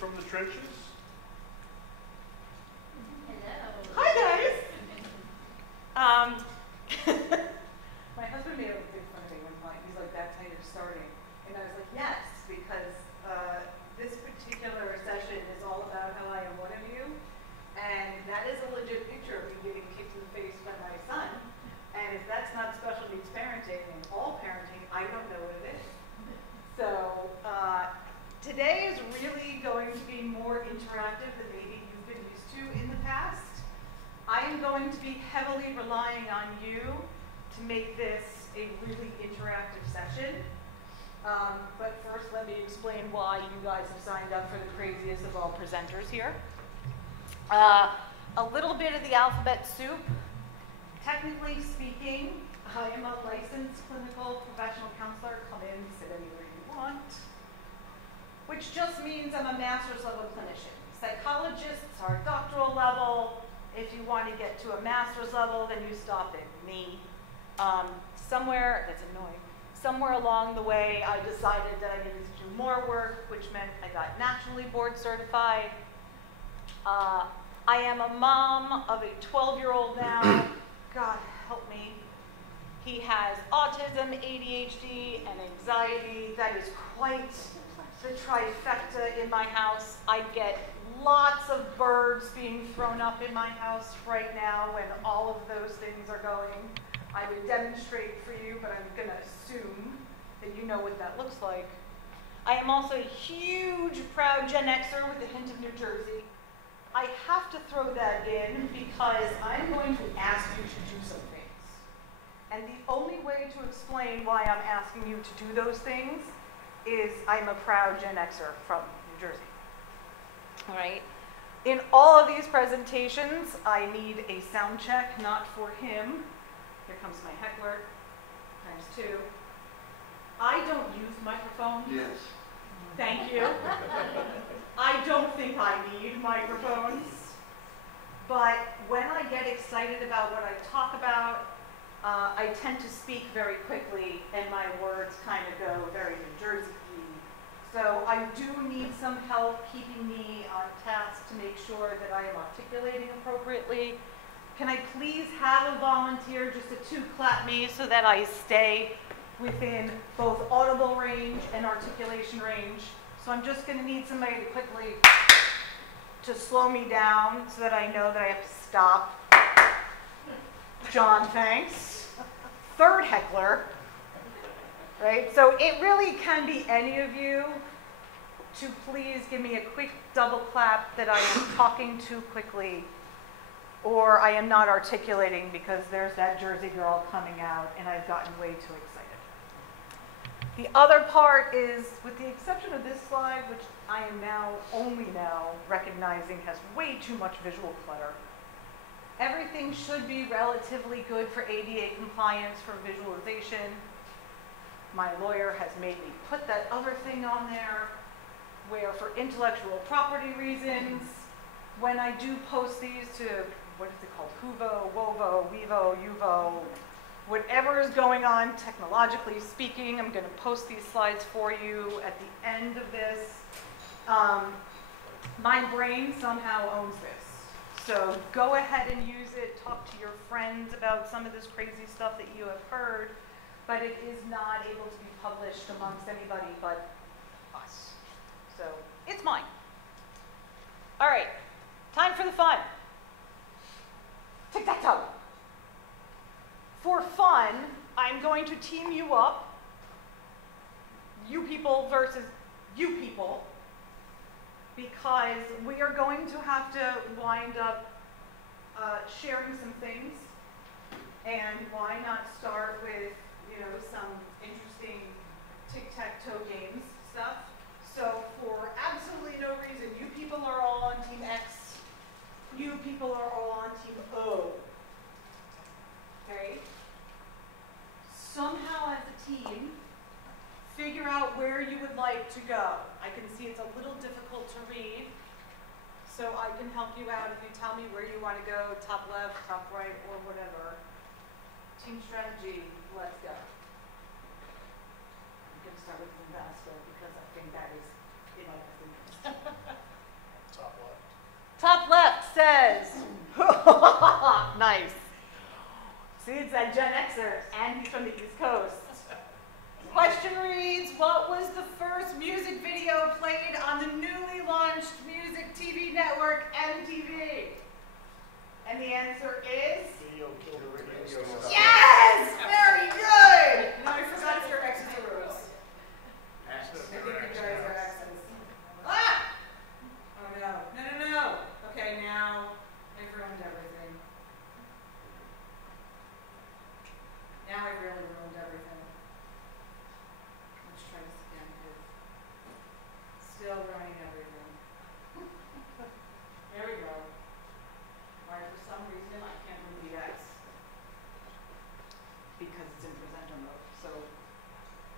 from the trenches. Hello. Hi, guys. My husband made a big fun of me one point. He's like, "That's how you're starting," and I was like, "Yes, because this particular session is all about how I am one of you, and that is a legit picture of me getting kicked in the face by my son. And if that's not special needs parenting and all parenting, I don't know what it is." So today is really going to be more interactive than maybe you've been used to in the past. I am going to be heavily relying on you to make this a really interactive session. But first, let me explain why you guys have signed up for the craziest of all presenters here. A little bit of the alphabet soup. Technically speaking, I am a licensed clinical professional counselor. Come in, sit anywhere you want. Which just means I'm a master's level clinician. Psychologists are doctoral level. If you want to get to a master's level, then you stop at me. That's annoying. Somewhere along the way, I decided that I needed to do more work, which meant I got nationally board certified. I am a mom of a 12-year-old now. God help me. He has autism, ADHD, and anxiety. That is quite the trifecta in my house. I get lots of birds being thrown up in my house right now when all of those things are going. I would demonstrate for you, but I'm going to assume that you know what that looks like. I am also a huge, proud Gen Xer with a hint of New Jersey. I have to throw that in because I'm going to ask you to do some things. And the only way to explain why I'm asking you to do those things is I'm a proud Gen Xer from New Jersey. All right? In all of these presentations, I need a sound check, not for him. Here comes my heckler, ×2. I don't use microphones. Yes. Thank you. I don't think I need microphones. But when I get excited about what I talk about, I tend to speak very quickly, and my words kind of go very New Jersey-y. So I do need some help keeping me on task to make sure that I am articulating appropriately. Can I please have a volunteer just to clap me so that I stay within both audible range and articulation range? So I'm just going to need somebody to quickly to slow me down so that I know that I have to stop. John, thanks. Third heckler. Right? So it really can be any of you to please give me a quick double clap that I am talking too quickly or I am not articulating because there's that Jersey girl coming out and I've gotten way too excited. The other part is, with the exception of this slide, which I am only now recognizing has way too much visual clutter, everything should be relatively good for ADA compliance for visualization. My lawyer has made me put that other thing on there where for intellectual property reasons, when I do post these to, what is it called, Huvo, Wovo, Wevo, Uvo, whatever is going on technologically speaking, I'm going to post these slides for you at the end of this. My brain somehow owns this. So go ahead and use it, talk to your friends about some of this crazy stuff that you have heard, but it is not able to be published amongst anybody but us. So it's mine. All right, time for the fun. Tic-tac-toe. For fun, I'm going to team you up, you people versus you people, because we are going to have to wind up sharing some things. And why not start with, some interesting tic-tac-toe games stuff. So for absolutely no reason, you people are all on team X, you people are all on team O. Okay? Somehow as a team, figure out where you would like to go. I can see it's a little difficult to read, so I can help you out if you tell me where you want to go, top left, top right, or whatever. Team strategy, let's go. I'm going to start with Vasco because I think that is in my best interest. Top left says, nice. See, it's that Gen Xer, and he's from the East Coast. Question reads, what was the first music video played on the newly launched music TV network, MTV? And the answer is? Yes! Very good! No, I forgot if your X's or O's. I think you guys are X's. Ah! Oh no. No. Okay, now I've ruined everything. Now I've really ruined everything. Let's try this again, because still ruining everything. There we go. Why, for some reason, I can't move the X. Because it's in presenter mode. So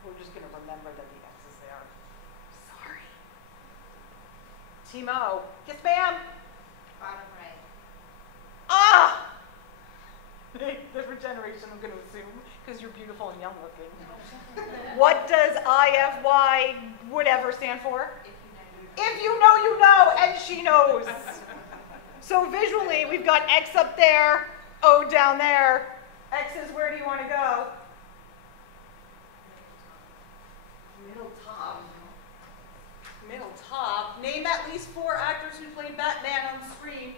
we're just going to remember that the X is there. Sorry. Timo. Yes, ma'am? Bottom right. Ah! Different generation, I'm going to assume, because you're beautiful and young looking. What does IFY whatever stand for? If you know, you know, and she knows. So visually, we've got X up there, O down there. X is where do you want to go? Middle top. Middle top. Name at least 4 actors who played Batman on screen.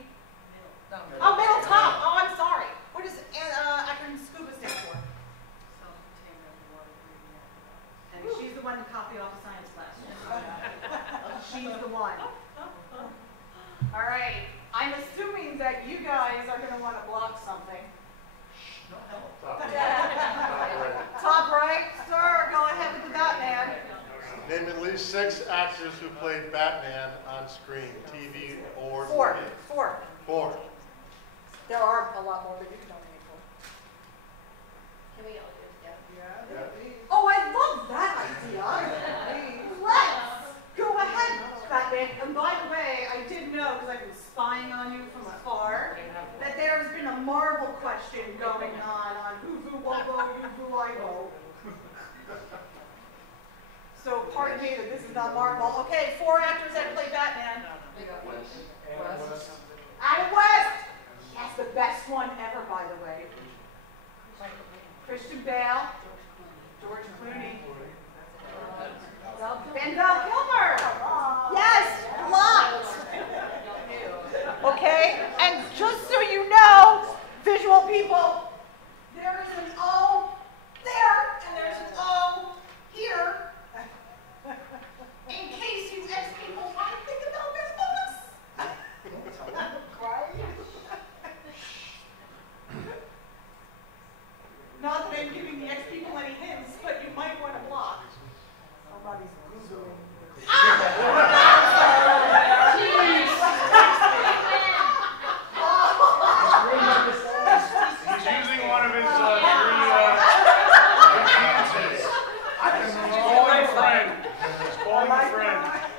Oh, middle top. Oh, I'm sorry. What does acronym SCUBA stand for? And she's the one who copied off the science class. She's the one. All right. I'm assuming that you guys are going to want to block something. Top right, sir. Go ahead with the Batman. Name at least 6 actors who played Batman on screen, TV or 4. movie. 4. 4. There are a lot more, but you can nominate 4. Can we all do it together? Yeah. Oh, I love that idea. Let's go ahead, Batman. And by the way, I did know, because I've been spying on you from afar, that there's been a Marvel question going on Who Wobo, You Ivo. So pardon me that this is not Marvel. Okay, 4 actors that play Batman. Adam West. That's the best one ever, by the way. Christian Bale. George Clooney. And Val Kilmer. Yes, blocked. Okay, and just so you know, visual people, there is an O there, and there's an O here. In case you X people want to think about this bonus. Right? Not that I'm giving the X people any hints, but you might want to block. Somebody's Googling. He's using one of his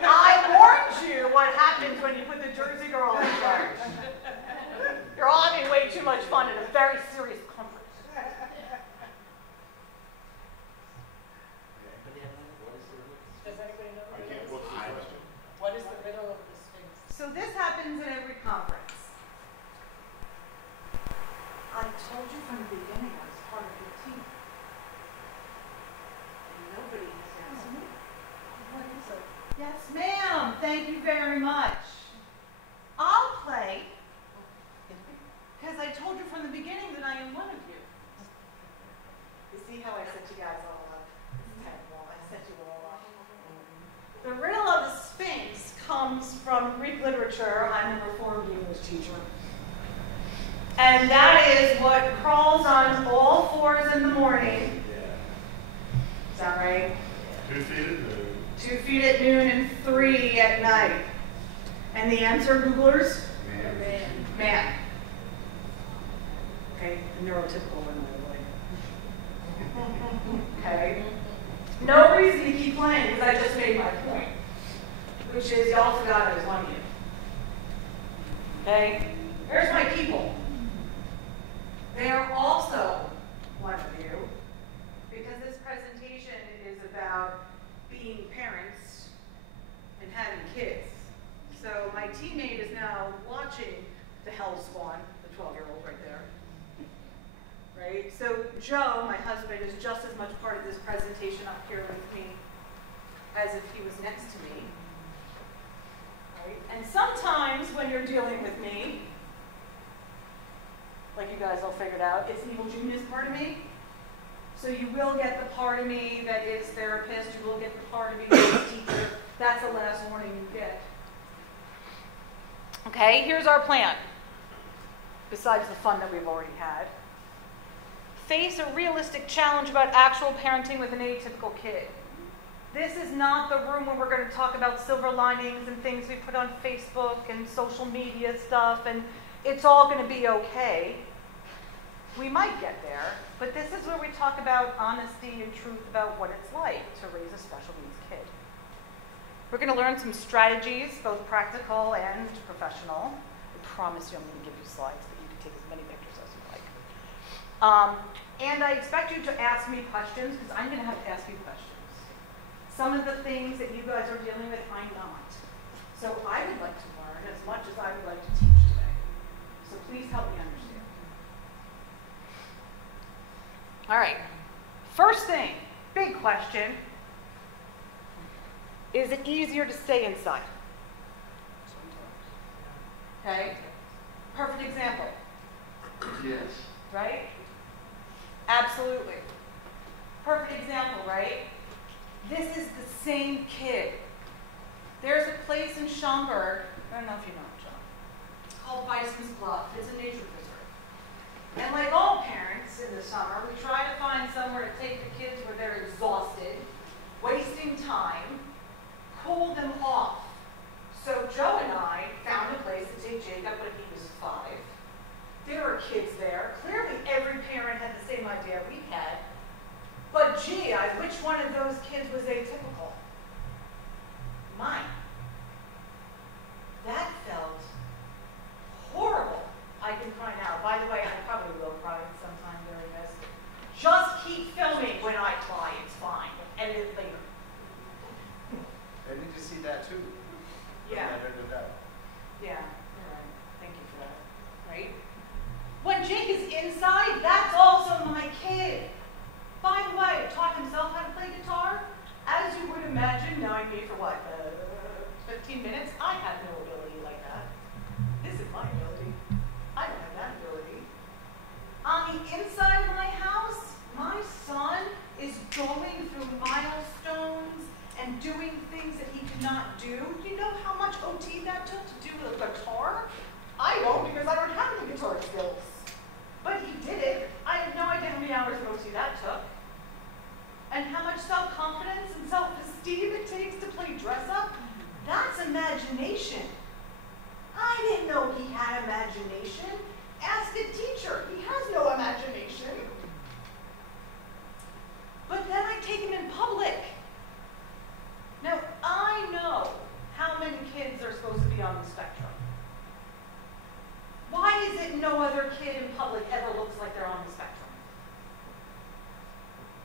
I warned you what happens when you put the Jersey girl in charge. You're all having way too much fun at a very serious conference. Does anybody know? What is the riddle of the Sphinx? So this happens in every conference. I told you from the beginning I was part of your team. And nobody has asked me. What is it? Yes, ma'am. Thank you very much. I'll play, because I told you from the beginning that I am one of you. You see how I set you guys all up? I set you all up. The riddle of the Sphinx comes from Greek literature. I'm a reformed English teacher. And that is what crawls on all 4s in the morning. Is that right? 2 feet at noon. 2 feet at noon and 3 at night. And the answer, Googlers? Man. Okay, the neurotypical one, by the way. Okay. No reason to keep playing, because I just made my point. Which is, y'all forgot I was one of you. Okay? Here's my people. They are also one of you, because this presentation is about being parents and having kids. So my teammate is now one hell spawn, the 12-year-old right there. Right? So Joe, my husband, is just as much part of this presentation up here with me as if he was next to me. Right? And sometimes when you're dealing with me, like you guys all figured out, it's evil genius part of me. So you will get the part of me that is therapist, you will get the part of me that is teacher. That's the last warning you get. Okay, here's our plan. Besides the fun that we've already had. Face a realistic challenge about actual parenting with an atypical kid. This is not the room where we're going to talk about silver linings and things we put on Facebook and social media stuff, and it's all going to be okay. We might get there, but this is where we talk about honesty and truth about what it's like to raise a special needs kid. We're going to learn some strategies, both practical and professional. I promise you I'm going to give you slides, but you can take as many pictures as you like. And I expect you to ask me questions, because I'm going to have to ask you questions. Some of the things that you guys are dealing with, I'm not. So I would like to learn as much as I would like to teach today. So please help me understand. All right, first thing, big question. Is it easier to stay inside? Okay, perfect example. Yes. Right? Absolutely. Perfect example, right? This is the same kid. There's a place in Schaumburg, I don't know if you know it, John, called Bison's Bluff. It's a nature preserve. And like all parents in the summer, we try to find somewhere to take the kids where they're exhausted, wasting time, cool them off. So Joe and I found a place to take Jacob when he was 5. There were kids there. Clearly every parent had the same idea we had. But gee, which one of those kids was atypical? Mine. That felt horrible. I can cry now. By the way, I probably will cry sometime during this. Just keep filming when I cry. It's fine. Edit it later. I need to see that too. Yeah. I heard of that. Yeah. All right. Thank you for that. Right? When Jake is inside, that's also my kid. By the way, taught himself how to play guitar. As you would imagine, knowing me for what, 15 minutes, I have no ability like that. This is my ability. I don't have that ability. On the inside of my house, my son is going through milestones and doing things that he could not do. You know how much OT that took to do a guitar? I don't, because I don't have any guitar skills. But he did it. I have no idea how many hours of OT that took. And how much self-confidence and self-esteem it takes to play dress-up. That's imagination. I didn't know he had imagination. Ask a teacher. He has no imagination. But then I take him in public. Now, I know how many kids are supposed to be on the spectrum. Why is it no other kid in public ever looks like they're on the spectrum?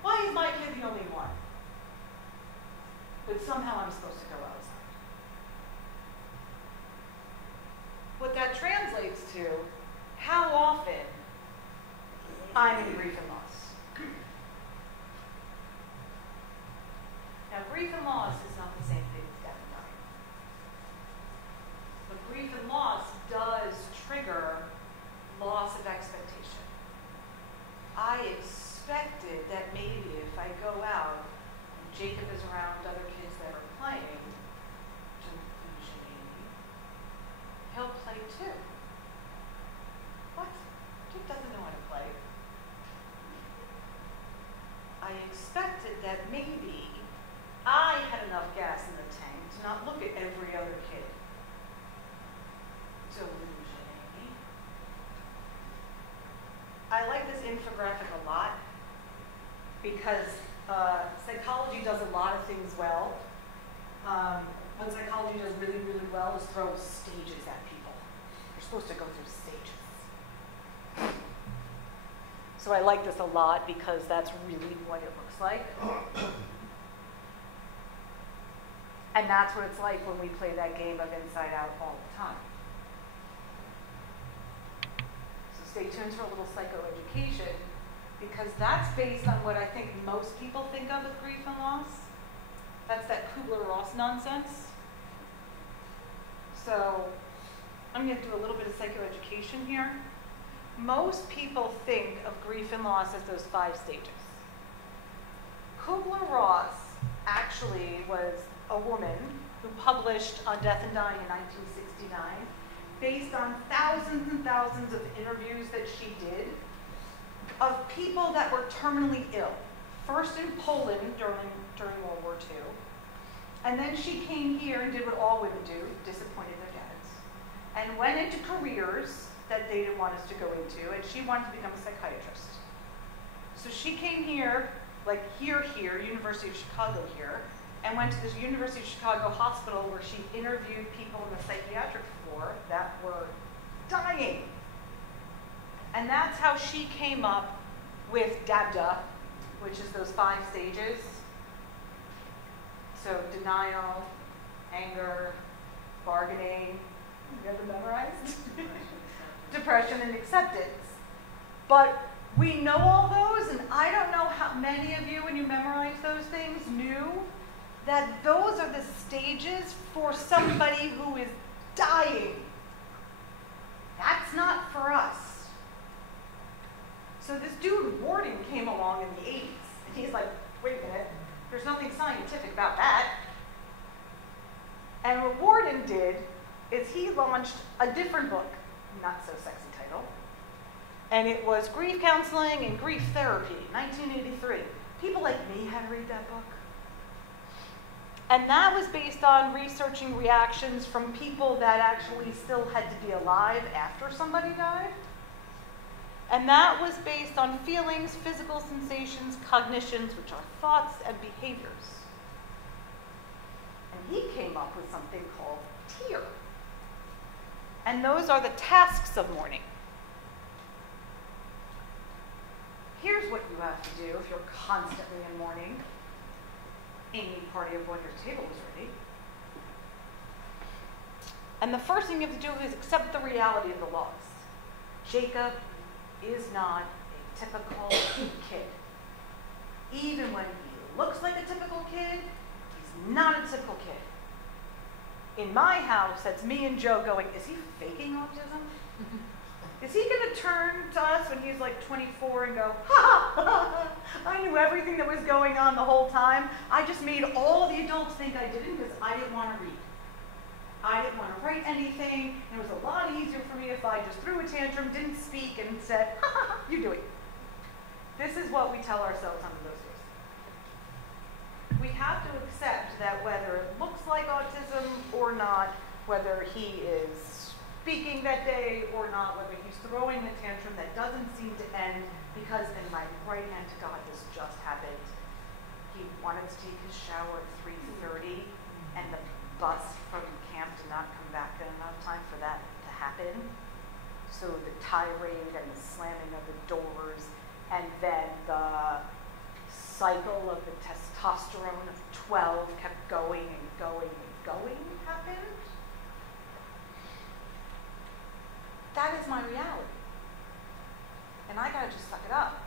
Why is my kid the only one? But somehow I'm supposed to go outside. What that translates to, how often I'm in grief and loss. Now, grief and loss is not the same thing as death and dying. But grief and loss does trigger loss of expectation. I expected that maybe if I go out and Jacob is around other kids that are playing, he'll play too. What? Jake doesn't know how to play. I expected that maybe I had enough gas in the tank to not look at every other kid. Delusion, Amy. I like this infographic a lot because psychology does a lot of things well. What psychology does really, really well is throw stages at people. You're supposed to go through stages. So I like this a lot because that's really what it looks like. And that's what it's like when we play that game of Inside Out all the time. stay tuned for a little psychoeducation, because that's based on what I think most people think of with grief and loss. That's that Kubler-Ross nonsense. So I'm going to do a little bit of psychoeducation here. Most people think of grief and loss as those 5 stages. Kubler-Ross actually was a woman who published on Death and Dying in 1969, based on thousands and thousands of interviews that she did of people that were terminally ill. First in Poland during World War II, and then she came here and did what all women do, disappointed their dads, and went into careers that they didn't want us to go into, and she wanted to become a psychiatrist. So she came here, like here, University of Chicago here, and went to this University of Chicago hospital where she interviewed people on the psychiatric floor that were dying. And that's how she came up with DABDA, which is those 5 stages. So denial, anger, bargaining, you have them memorized? Depression and acceptance. But we know all those, and I don't know how many of you, when you memorize those things, knew that those are the stages for somebody who is dying. That's not for us. So this dude, Warden, came along in the 80s, and he's like, wait a minute, there's nothing scientific about that. And what Warden did is he launched a different book, not so sexy title, and it was Grief Counseling and Grief Therapy, 1983. People like me had to read that book. And that was based on researching reactions from people that actually still had to be alive after somebody died. And that was based on feelings, physical sensations, cognitions, which are thoughts and behaviors. And he came up with something called TEAR. And those are the tasks of mourning. Here's what you have to do if you're constantly in mourning. Amy, party of one, your table is ready. And the first thing you have to do is accept the reality of the loss. Jacob is not a typical kid. Even when he looks like a typical kid, he's not a typical kid. In my house, that's me and Joe going, is he faking autism? Is he going to turn to us when he's like 24 and go, ha, ha, I knew everything that was going on the whole time. I just made all the adults think I didn't because I didn't want to read. I didn't want to write anything, and it was a lot easier for me if I just threw a tantrum, didn't speak, and said, ha, ha, ha, you do it. This is what we tell ourselves under those days. We have to accept that whether it looks like autism or not, whether he is speaking that day or not, whether he's throwing a tantrum that doesn't seem to end because in my right hand to God this just happened. He wanted to take his shower at 3:30 and the bus from camp did not come back in enough time for that to happen. So the tirade and the slamming of the doors and then the cycle of the testosterone of 12 kept going and going and going happened. That is my reality. And I gotta just suck it up.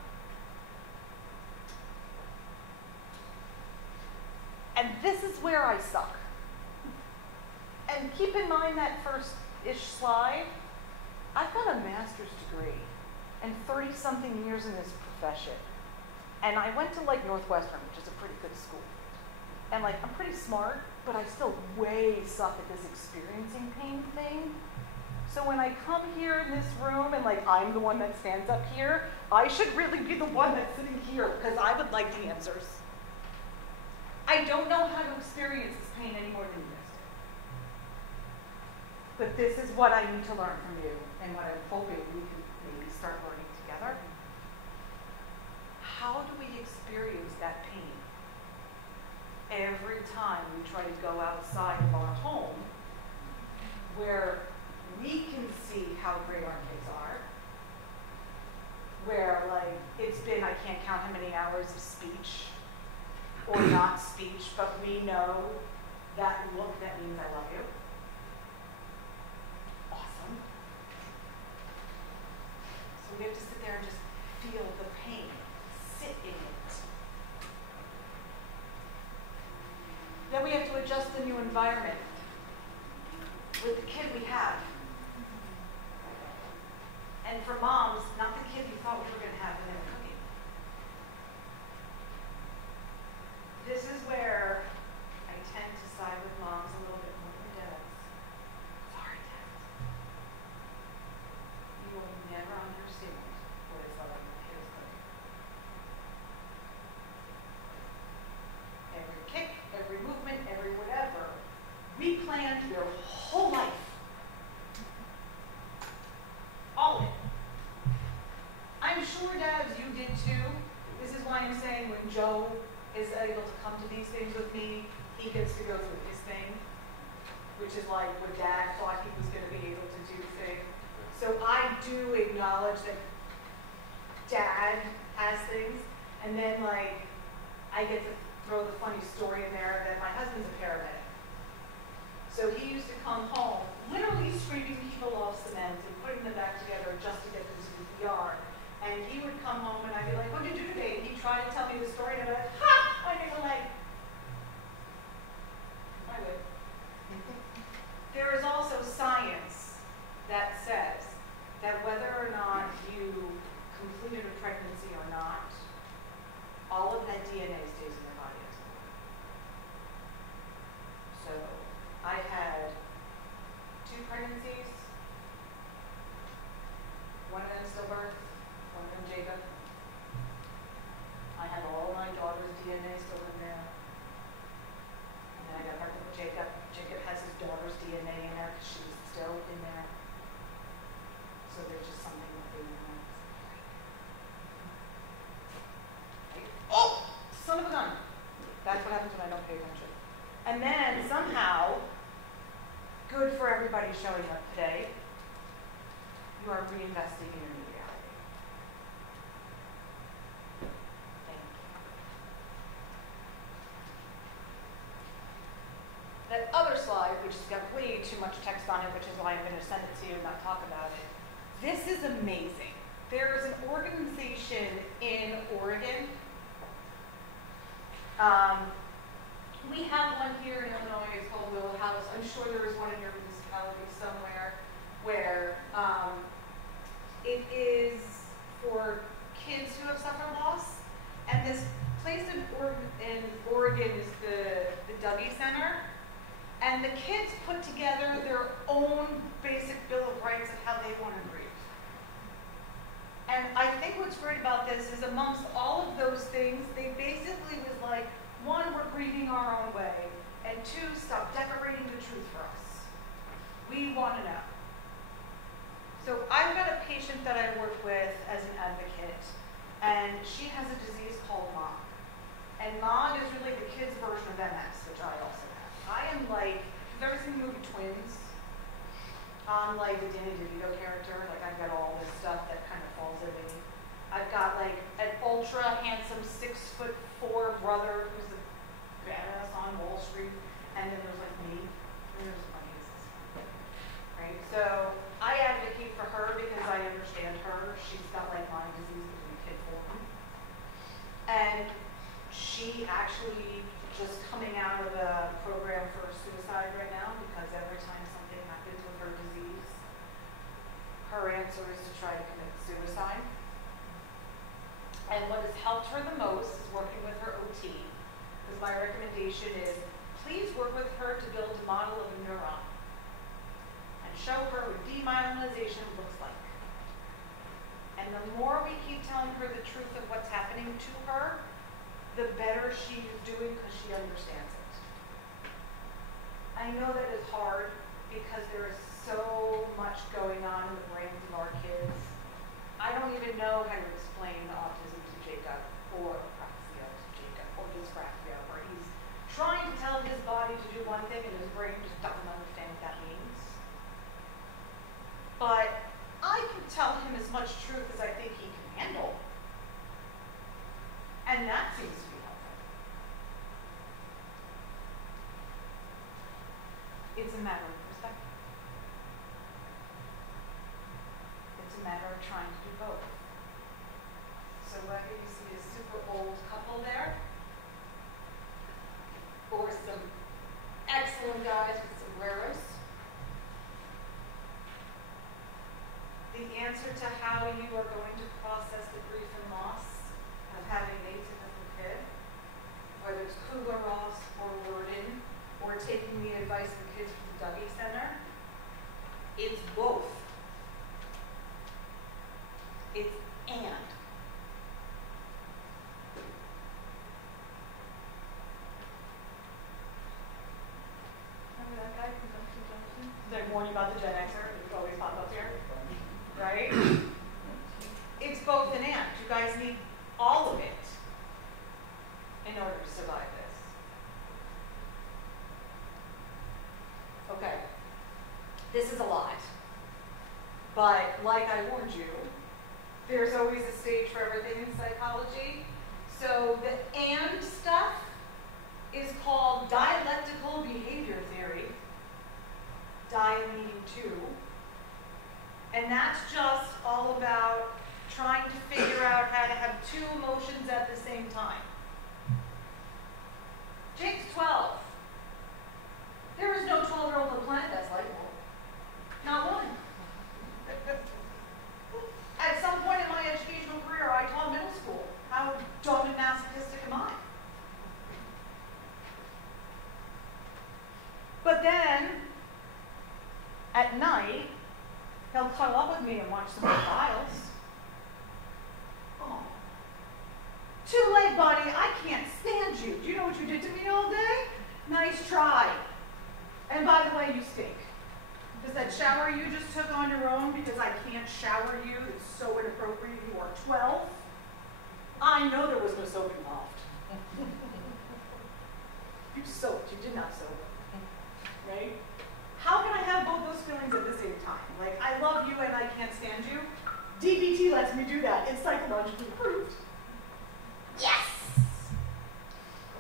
And this is where I suck. And keep in mind that first-ish slide, I've got a master's degree and 30-something years in this profession. And I went to like Northwestern, which is a pretty good school. And like, I'm pretty smart, but I still way suck at this experiencing pain thing. So when I come here in this room and like I'm the one that stands up here, I should really be the one that's sitting here because I would like the answers. I don't know how to experience this pain any more than you guys do. But this is what I need to learn from you and what I'm hoping we can maybe start learning together. How do we experience that pain? Every time we try to go outside of our home where we can see how great our kids are, where like it's been, I can't count how many hours of speech or not speech, but we know that look that means I love you. Awesome. So We have to sit there and just feel the pain, sit in it. Then we have to adjust the new environment with the kid we have. And for moms, not the kid you thought we were going to have when they were cooking. This is where I tend to side with moms a little bit more than dads. Sorry, dads. You will never understand what it's like when a kid is cooking. Every kick, every movement, every whatever, we planned their whole life. All of it. I'm sure, dads, you did too. This is why I'm saying when Joe is able to come to these things with me, he gets to go through his thing, which is like what Dad thought he was going to be able to do thing. So I do acknowledge that Dad has things, and then like I get to throw the funny story in there that my husband's a paramedic. So he used to come home, literally scraping people off cement and putting them back together just to get them to the ER. And he would come home and I'd be like, what did you do today? And he'd try to tell me the story and I'd be like, ha! I make a leg. I would. There is also science that says that whether or not you completed a pregnancy or not, all of that DNA stays in your body as well. So I had 2 pregnancies, one of them stillbirth, one of them Jacob. I had all my daughter's DNA still in there. And then I got pregnant with Jacob. Jacob has his daughter's DNA in there because she's still in there. So there's just something that they know. Oh! Son of a gun! That's what happens when I don't pay attention. And then somehow, good for everybody showing up today, you are reinvesting in your new reality. Thank you. That other slide, which has got way too much text on it, which is why I'm going to send it to you and not talk about it. This is amazing. There is an organization in Oregon. We have one here in Illinois. It's called Little House. I'm sure there is one in your municipality somewhere where it is for kids who have suffered loss. And this place in Oregon is the Dougie Center. And the kids put together their own basic Bill of Rights of how they want to grieve. And I think what's great about this is amongst all of those things, they basically was like, 1, we're grieving our own way, and 2, stop decorating the truth for us. We want to know. So I've got a patient that I work with as an advocate, and she has a disease called MOG. And MOG is really the kids' version of MS, which I also have. I am like, if you've ever seen the movie Twins, I'm like the Danny DeVito character. Like I've got all this stuff that kind of falls in me. I've got like an ultra handsome 6'4" brother who's the badass on Wall Street, and then there's like me. And there's my cases. Right? So I advocate for her because I understand her. She's got like Lyme disease between kid form. And she actually just coming out of a program for suicide right now because every time something happens with her disease, her answer is to try to commit suicide. And what has helped her the most is working with her OT. Because my recommendation is, please work with her to build a model of a neuron and show her what demyelinization looks like. And the more we keep telling her the truth of what's happening to her, the better she is doing because she understands it. I know that is hard because there is so much going on in the brains of our kids. I don't even know how to explain autism to Jacob or apraxia to Jacob or dyspraxia, where he's trying to tell his body to do one thing and his brain just doesn't understand what that means. But I can tell him as much truth as I think he can handle. And that seems to be helpful. It's a matter of perspective. It's a men are trying to do both. So whether you see a super old couple there, or some excellent guys with sombreros, the answer to how you are going to process the grief and loss of having an atypical kid, whether it's Kubler-Ross or Worden, or taking the advice of kids from the Dougie Center, it's both. It's and. Remember that guy from Junction Junction? Did I warn you about the Gen Xer? It always pop up here. Right? It's both and. You guys need all of it in order to survive this. Okay. This is a lot. But like I warned you, there's always a stage for everything in psychology. So the and stuff is called dialectical behavior theory, dia meaning two. And that's just all about trying to figure out how to have two emotions at the same time. Jake's 12. There is no 12-year-old on the planet that's likable. Not one. At some point in my educational career, I taught middle school. How dumb and masochistic am I? But then, at night, he'll cuddle up with me and watch some files. Oh. Too late, buddy. I can't stand you. Do you know what you did to me all day? Nice try. And by the way, you stink. Does that shower you just took on your own because I can't shower you? It's so inappropriate. You are 12. I know there was no soap involved. You soaped. You did not soap. Right? How can I have both those feelings at the same time? Like, I love you and I can't stand you. DBT lets me do that. It's psychologically proved. Yes!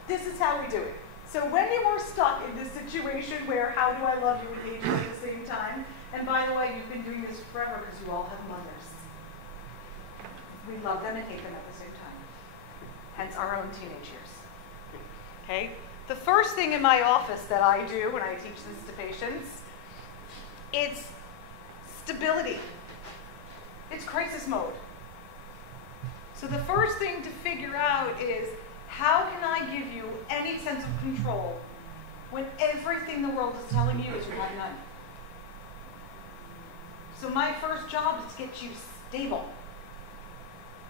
This is how we do it. So when you are stuck in this situation where how do I love you and hate you at the same time, and by the way, you've been doing this forever because you all have mothers. We love them and hate them at the same time. Hence our own teenage years. Okay? The first thing in my office that I do when I teach this to patients, it's stability. It's crisis mode. So the first thing to figure out is, how can I give you any sense of control when everything the world is telling you is you have none? So my first job is to get you stable.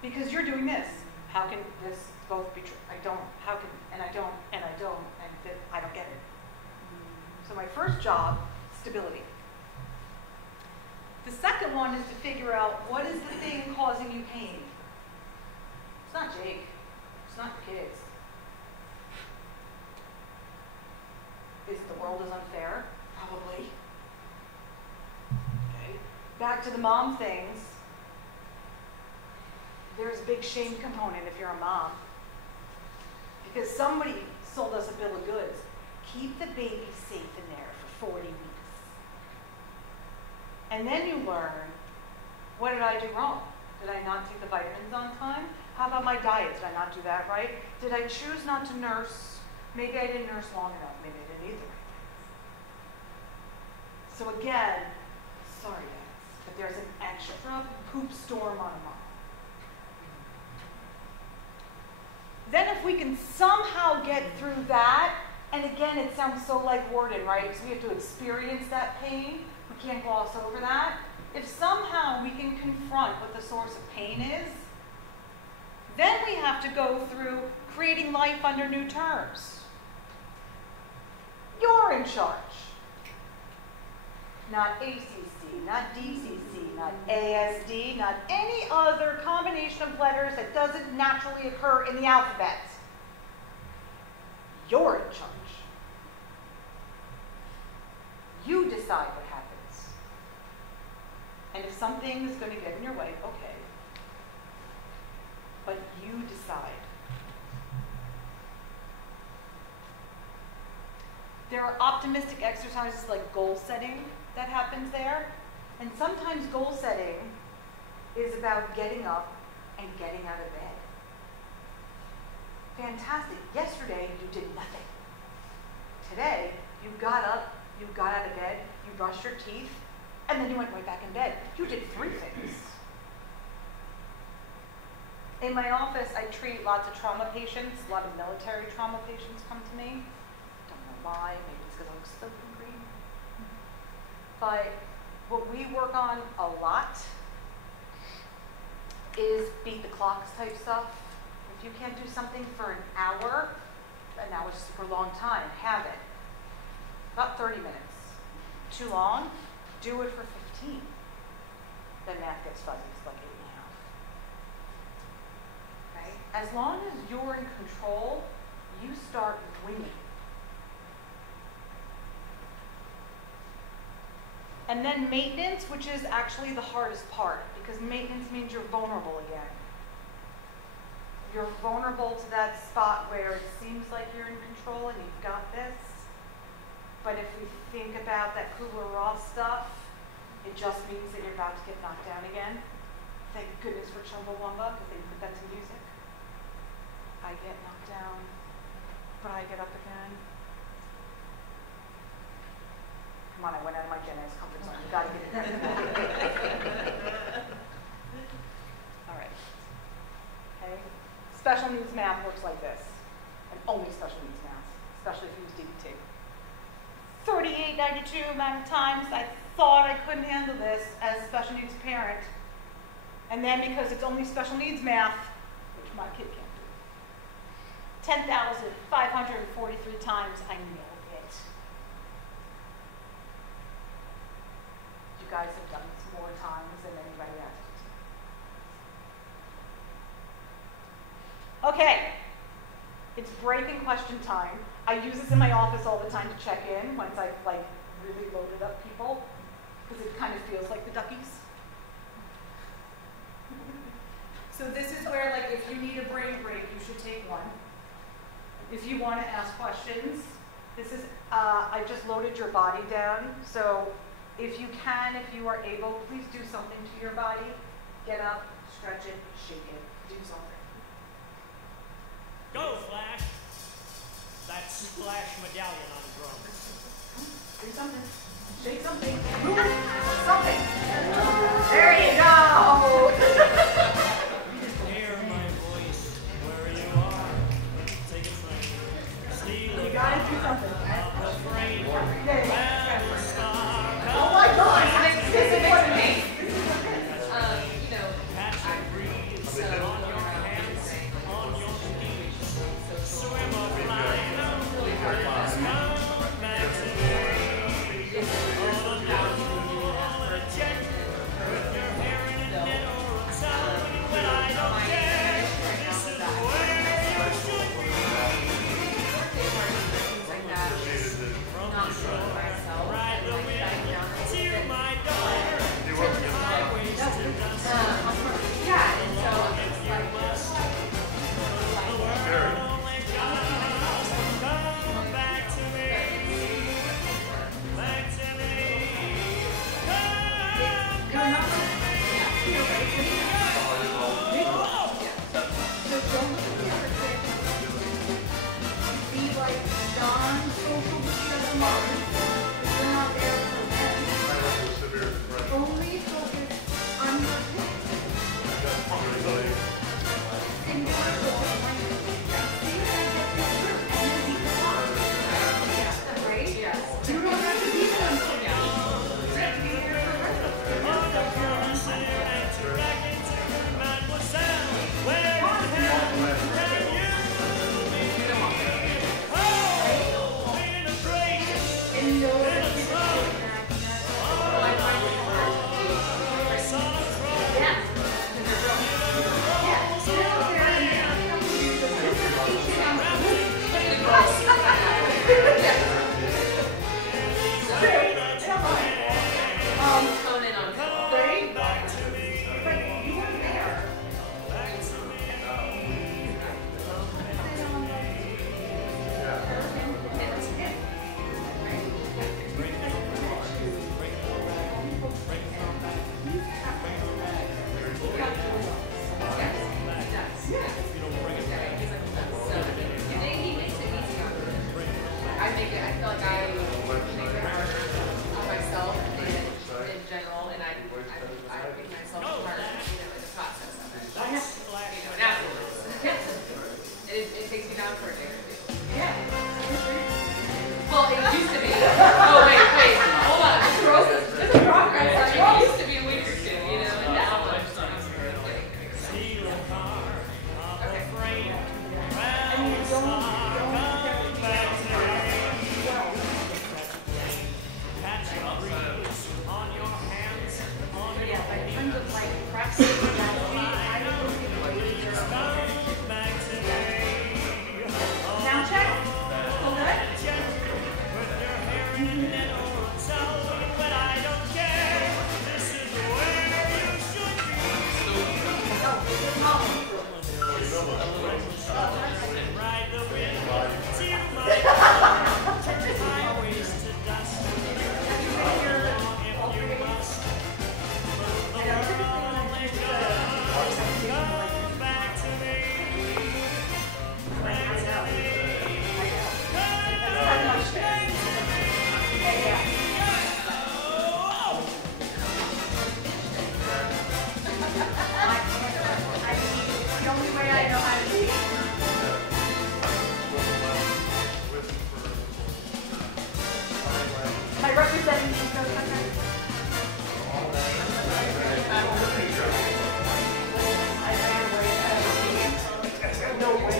Because you're doing this. How can this both be true? I don't. How can, and I don't, and I don't, and I don't get it. So my first job, stability. The second one is to figure out what is the thing causing you pain. It's not Jake. It's not your kids. Is it the world is unfair? Probably. Okay. Back to the mom things. There's a big shame component if you're a mom. Because somebody sold us a bill of goods. Keep the baby safe in there for 40 weeks. And then you learn, what did I do wrong? Did I not take the vitamins on time? How about my diet? Did I not do that right? Did I choose not to nurse? Maybe I didn't nurse long enough. Maybe I didn't eat the right things. So again, sorry guys, but there's an extra poop storm on a mom. Then if we can somehow get through that, and again, it sounds so like Worden, right? Because we have to experience that pain. We can't gloss over that. If somehow we can confront what the source of pain is, then we have to go through creating life under new terms. You're in charge. Not ACC, not DCC, not ASD, not any other combination of letters that doesn't naturally occur in the alphabet. You're in charge. You decide what happens. And if something is going to get in your way, okay. But you decide. There are optimistic exercises like goal setting that happens there. And sometimes goal setting about getting up and getting out of bed. Fantastic. Yesterday, you did nothing. Today, you got up, you got out of bed, you brushed your teeth, and then you went right back in bed. You did 3 things. In my office, I treat lots of trauma patients. A lot of military trauma patients come to me. Don't know why. Maybe it's because I look so green. But what we work on a lot is beat the clocks type stuff. If you can't do something for an hour is a super long time, have it. About 30 minutes. Too long? Do it for 15. Then math gets fuzzy, it's like 8.5. Okay? As long as you're in control, you start winning. And then maintenance, which is actually the hardest part, because maintenance means you're vulnerable again. You're vulnerable to that spot where it seems like you're in control and you've got this. But if we think about that Kubler-Ross stuff, it just means that you're about to get knocked down again. Thank goodness for Chumbawamba, because they put that to music. I get knocked down, but I get up again. Come on, I went out of my Gen X comfort zone. You gotta get it. All right. Okay. Special needs math works like this, and only special needs math, especially if you use DBT. 3892 amount of times I thought I couldn't handle this as a special needs parent, and then because it's only special needs math, which my kid can't do, 10,543 times I know it. You guys have done this more times than anybody else. Okay, it's break and question time. I use this in my office all the time to check in once I've like really loaded up people, because it kind of feels like the duckies. So this is where, like, if you need a brain break, you should take one. If you want to ask questions, this is, I just loaded your body down. So if you can, if you are able, please do something to your body. Get up, stretch it, shake it, do something. Go, Flash! That splash medallion on drum. Do something. Shake something. Something. There you go. Hear my voice where you are. Take a train. Steal You a gotta do something. of the frame. Yeah. And the star. Oh my God! This is what it means. Catch a breeze on your hands, on your knees. Swim or fly. Come back to me. On a jet with your hair in a net or a tie. and ride the wind till my turns highways to dust. Come along if you must. Move the world and come back to me. Back to me. The only way I know how to be. Am I representing you? No way.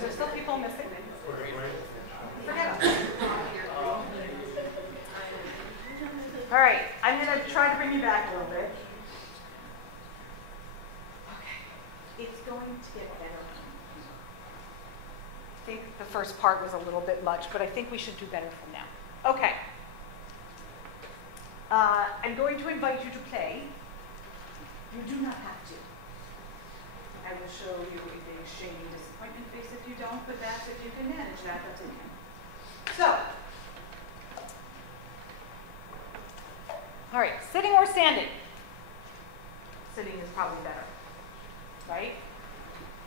There's still people missing. Forget them. All right, I'm going to try to bring you back a little bit. Okay, it's going to get better. I think the first part was a little bit much, but I think we should do better from now. Okay. I'm going to invite you to play. You do not have to. I will show you a big shady disappointment face if you don't, but that's if you can manage that, that's okay. So, all right, sitting or standing? Sitting is probably better, right?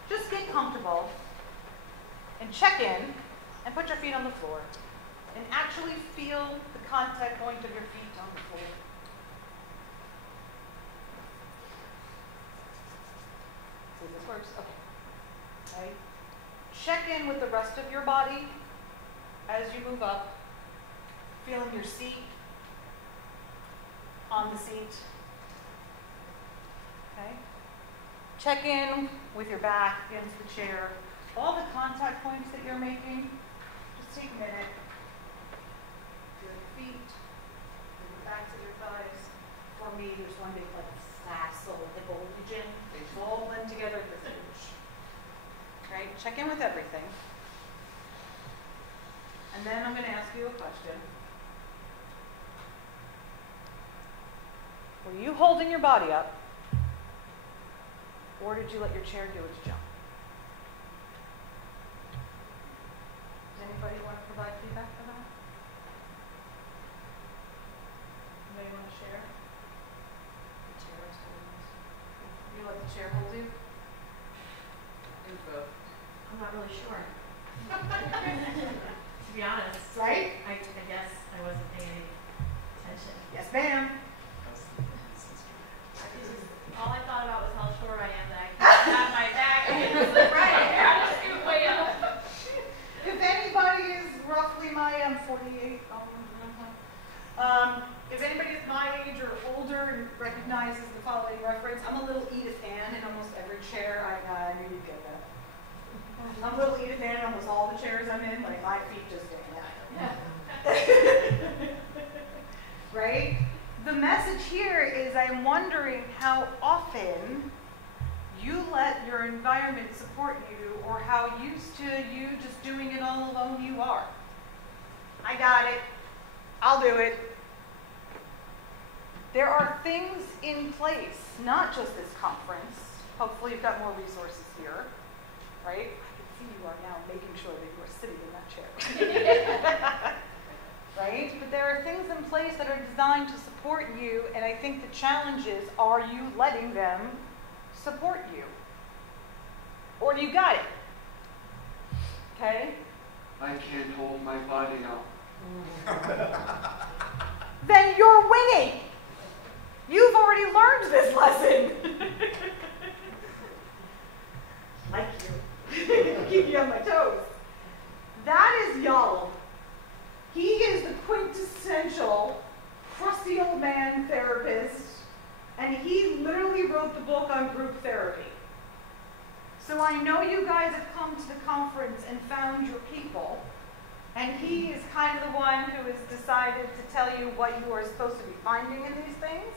Just get comfortable and check in and put your feet on the floor and actually feel the contact point of your feet on the floor. See if this works? Okay. Right? Check in with the rest of your body as you move up, feeling your seat on the seat. Okay? Check in with your back against the chair. All the contact points that you're making, just take a minute. Feel your feet, feel the backs of your thighs. For me, there's one big like facile hip region. They all blend together. Right? Check in with everything. And then I'm going to ask you a question. Were you holding your body up? Or did you let your chair do its job? Does anybody want to provide feedback for that? Anybody want to share? The chair is holding us. You let the chair hold you? I'm not really sure. To be honest. Right? I guess I wasn't paying any attention. Yes, ma'am. All I thought about was how short I am, that I can't have my back against the right. I just do way up. If anybody is roughly my, I'm 48. If anybody is my age or older and recognizes the following reference, I'm a little Edith Ann in almost every chair. I knew you'd get that. I'm a little Edith Ann in almost all the chairs I'm in, like my feet just stand out. Yeah. Right? the message here is I'm wondering how often you let your environment support you, or how used to you just doing it all alone you are. I got it. I'll do it. There are things in place, not just this conference. Hopefully you've got more resources here, right? I can see you are now making sure that you are sitting in that chair. Right? But there are things in place that are designed to support you, and I think the challenge is, are you letting them support you? Or do you got it? Okay? I can't hold my body up. Then you're winning. You've already learned this lesson. Like you. Keep you on my toes. That is Yalom. He is the quintessential crusty old man therapist, and he literally wrote the book on group therapy. So I know you guys have come to the conference and found your people, and he is kind of the one who has decided to tell you what you are supposed to be finding in these things.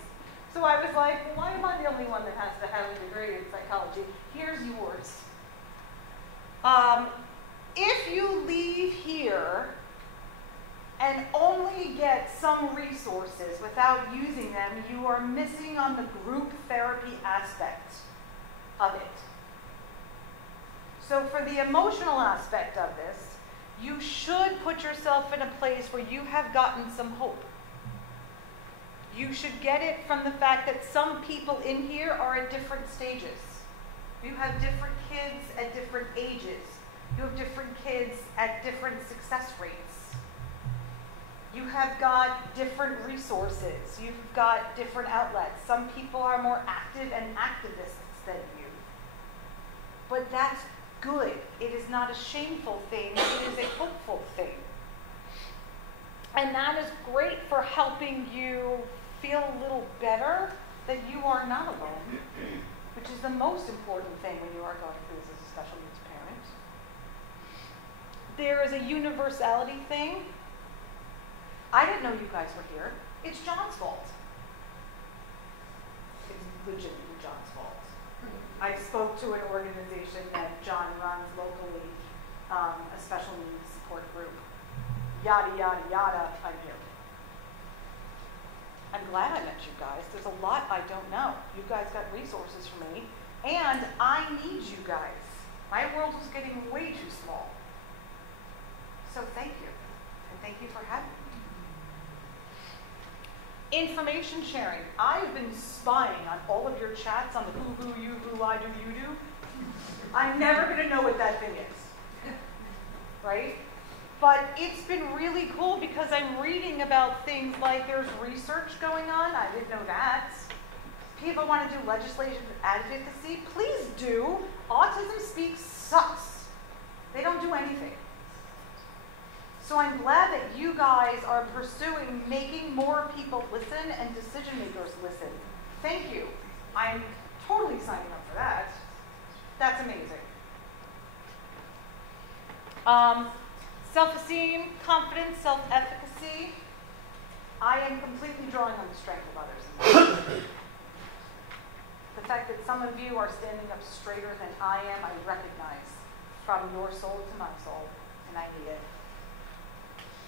So I was like, well, why am I the only one that has to have a degree in psychology? Here's yours. If you leave here and only get some resources without using them, you are missing on the group therapy aspect of it. So for the emotional aspect of this, you should put yourself in a place where you have gotten some hope. You should get it from the fact that some people in here are at different stages. You have different kids at different ages. You have different kids at different success rates. You have got different resources. You've got different outlets. Some people are more active and activists than you. But that's good. It is not a shameful thing. It is a hopeful thing. And that is great for helping you feel a little better that you are not alone, which is the most important thing when you are going through this as a special needs parent. There is a universality thing. I didn't know you guys were here. It's John's fault. It's legitimately John's fault. I spoke to an organization that John runs locally, a special needs support group. Yada, yada, yada, I'm here. I'm glad I met you guys. There's a lot I don't know. You guys got resources for me, and I need you guys. My world was getting way too small. So thank you, and thank you for having me. Information sharing. I've been spying on all of your chats on the who, you, who, I do, you do. I'm never going to know what that thing is, right? But it's been really cool because I'm reading about things like there's research going on. I didn't know that. People want to do legislation advocacy. Please do. Autism Speaks sucks. They don't do anything. So I'm glad that you guys are pursuing making more people listen and decision makers listen. Thank you. I'm totally signing up for that. That's amazing. Self-esteem, confidence, self-efficacy. I am completely drawing on the strength of others. The fact that some of you are standing up straighter than I am, I recognize from your soul to my soul, and I need it.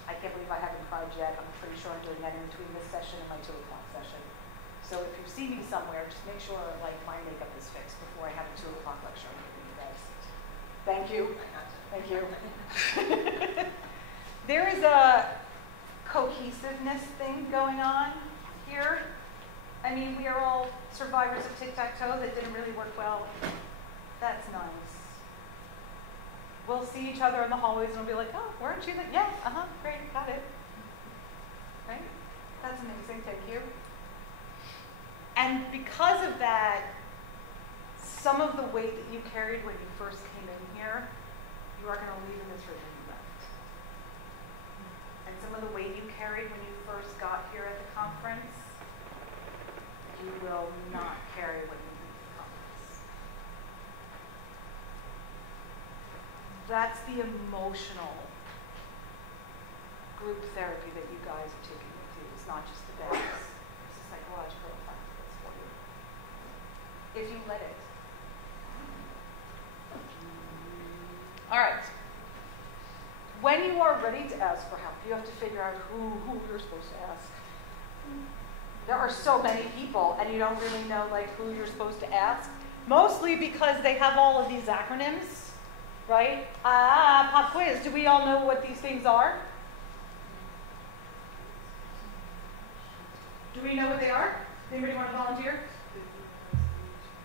I can't believe I haven't cried yet. I'm pretty sure I'm doing that in between this session and my 2 o'clock session. So if you see me somewhere, just make sure like my makeup is fixed before I have a 2 o'clock lecture I'm giving you guys. Thank you. Thank you. There is a cohesiveness thing going on here. I mean, we are all survivors of tic-tac-toe that didn't really work well. That's nice. We'll see each other in the hallways and we'll be like, oh, weren't you that? Yes, great, got it. Right? That's amazing, thank you. And because of that, some of the weight that you carried when you first came in here, you are going to leave in this room when you left. And some of the weight you carried when you first got here at the conference, you will not carry when you leave the conference. That's the emotional group therapy that you guys are taking with you. It's not just the bags. you are ready to ask for help, you have to figure out who you're supposed to ask. There are so many people, and you don't really know like who you're supposed to ask. Mostly because they have all of these acronyms, right? Pop quiz. Do we all know what these things are? Do we know what they are? Anybody want to volunteer?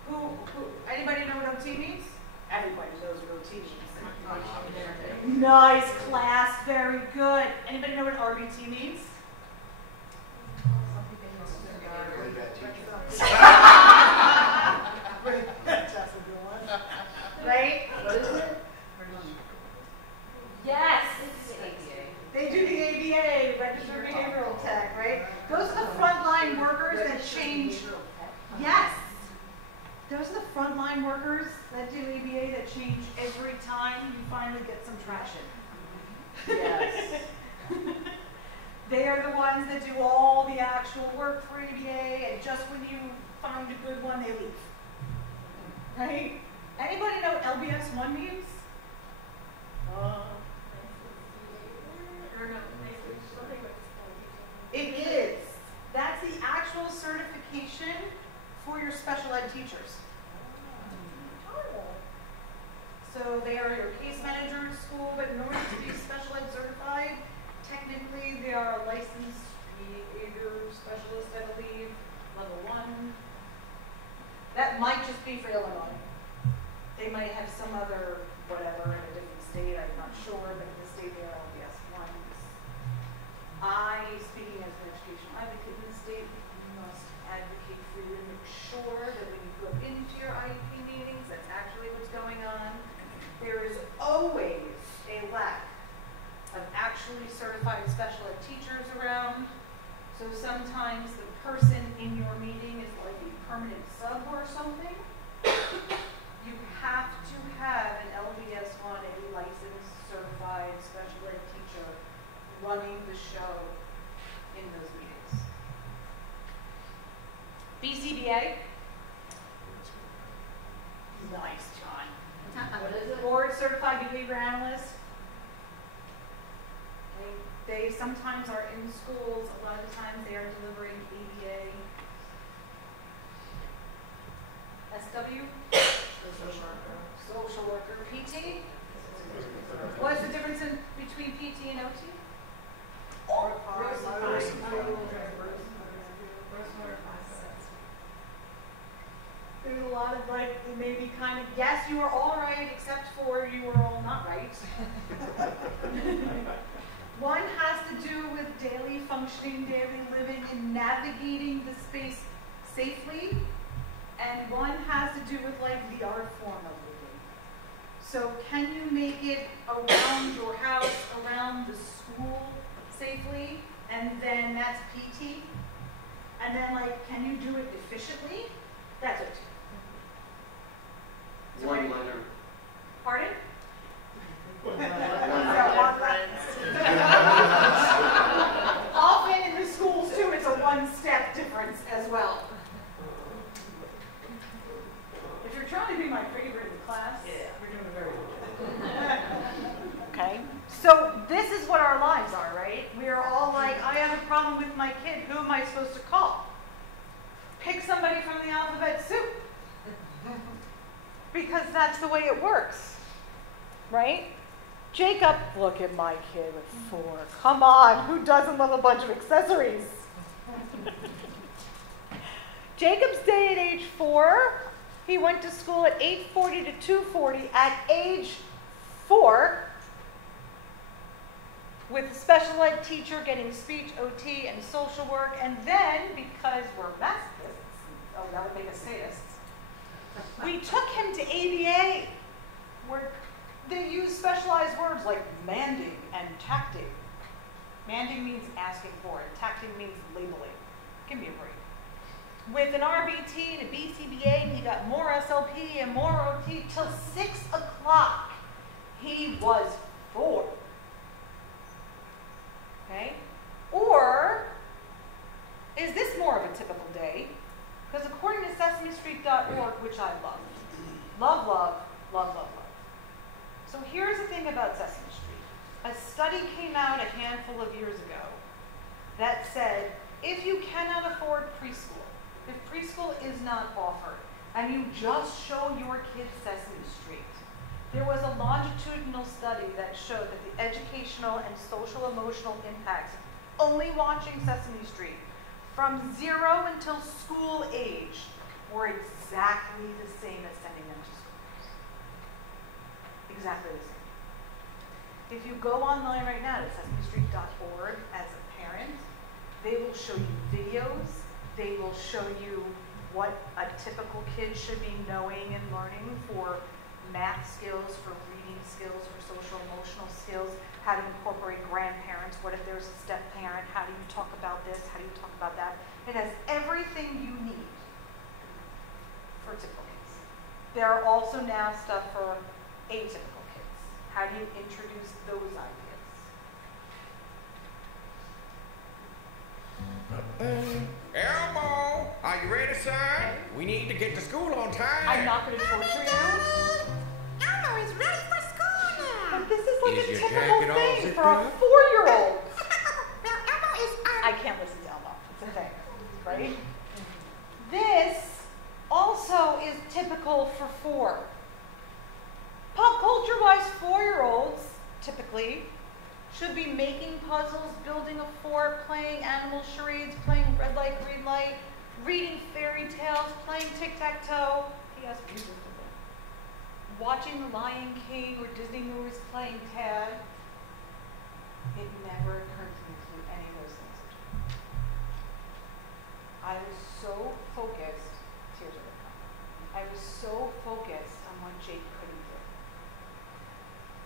Who? Anybody know what OT means? Everybody knows what OT means. Nice class, very good. Anybody know what RBT means? Really bad teacher. Right? What is it? Yes. They do the ABA, Registered Behavioral Tech, right? Those are the frontline workers that change. Yes. Those are the frontline workers that do ABA that change every time you finally get some traction. Yes. They are the ones that do all the actual work for ABA, and just when you find a good one, they leave. Right? Anybody know what LBS 1 means? Or no, something with It is. That's the actual certification for your special ed teachers. So they are your case manager at school, but in order to be special ed certified, technically they are a licensed behavior specialist, I believe, level 1. That might just be for Illinois. They might have some other whatever in a different state, I'm not sure, but in the state they are LBS 1s. Speaking as an educational advocate in the state, you must advocate for you and make sure that when you go into your IEP meetings, that's actually what's going on. There is always a lack of actually certified special ed teachers around. So sometimes the person in your meeting is like a permanent sub or something. You have to have an LBS 1, a licensed, certified special ed teacher running the show in those meetings. BCBA. Nice, John. What is it? Board Certified Behavior Analyst. They sometimes are in schools, a lot of the times they are delivering ABA. SW? Social worker. PT? What's the difference between PT and OT? There's a lot of like, maybe kind of, yes, you are all right, except for you are all not right. One has to do with daily functioning, daily living, and navigating the space safely. And one has to do with like the art form of living. So can you make it around your house, around the school safely? And then that's PT. And then like, can you do it efficiently? That's it. One letter. Pardon? Often in the schools too, it's a one-step difference as well. If you're trying to be my favorite in class, you're doing very good. Okay, so this is what our lives are, right? We are all like, I have a problem with my kid. Who am I supposed to call? Pick somebody from the alphabet soup. Because that's the way it works, right? Jacob, look at my kid with 4. Come on, who doesn't love a bunch of accessories? Jacob's day at age 4, he went to school at 8:40 to 2:40 at age 4 with a special ed teacher getting speech, OT, and social work. And then, because we're masochists, oh, that would make us sadists, we took him to ABA, where they use specialized words like manding and tacting. Manding means asking for it. Tacting means labeling. Give me a break. With an RBT and a BCBA, he got more SLP and more OT till 6 o'clock. He was 4. Okay? Or, is this more of a typical day? Because according to SesameStreet.org, which I love, love, love, love, love, love. So here's the thing about Sesame Street. A study came out a handful of years ago that said if you cannot afford preschool, if preschool is not offered, and you just show your kids Sesame Street, there was a longitudinal study that showed that the educational and social emotional impacts of only watching Sesame Street from 0 until school age were exactly the same as sending them to schools. Exactly the same. If you go online right now to sesamestreet.org as a parent, they will show you videos, they will show you what a typical kid should be knowing and learning for math skills, for reading skills, for social emotional skills, how to incorporate grandparents, what if there's a step parent, how do you talk about this, how do you talk about that. It has everything you need for typical kids. There are also now stuff for atypical kids. How do you introduce those ideas? Elmo, are you ready, son? We need to get to school on time. I'm not going to torture you. Elmo is ready for school now. But this is like Is a your typical jacket all thing zipped for a up? 4-year-old. Well, Elmo is I can't listen to Elmo. It's a thing, right? This also is typical for 4. Pop culture-wise, 4-year-olds, typically, should be making puzzles, building a fort, playing animal charades, playing red light, green light, reading fairy tales, playing tic-tac-toe. Yes, watching The Lion King or Disney movies, playing tag. It never occurred to me to do any of those things. I was so focused, tears are gonna come. I was so focused on what Jake couldn't do.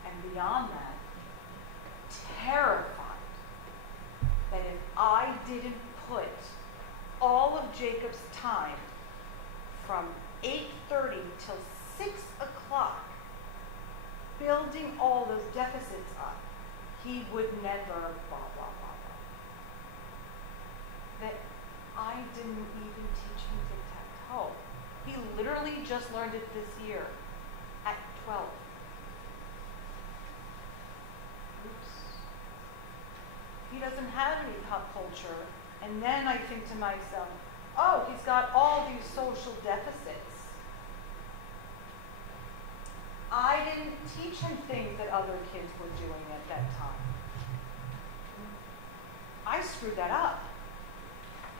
And beyond that, terrified that if I didn't put all of Jacob's time from 8:30 till 6 o'clock building all those deficits up, he would never blah, blah, blah, blah. That I didn't even teach him tic-tac-toe. He literally just learned it this year at 12. Oops. He doesn't have any pop culture. And then I think to myself, oh, he's got all these social deficits. I didn't teach him things that other kids were doing at that time. I screwed that up.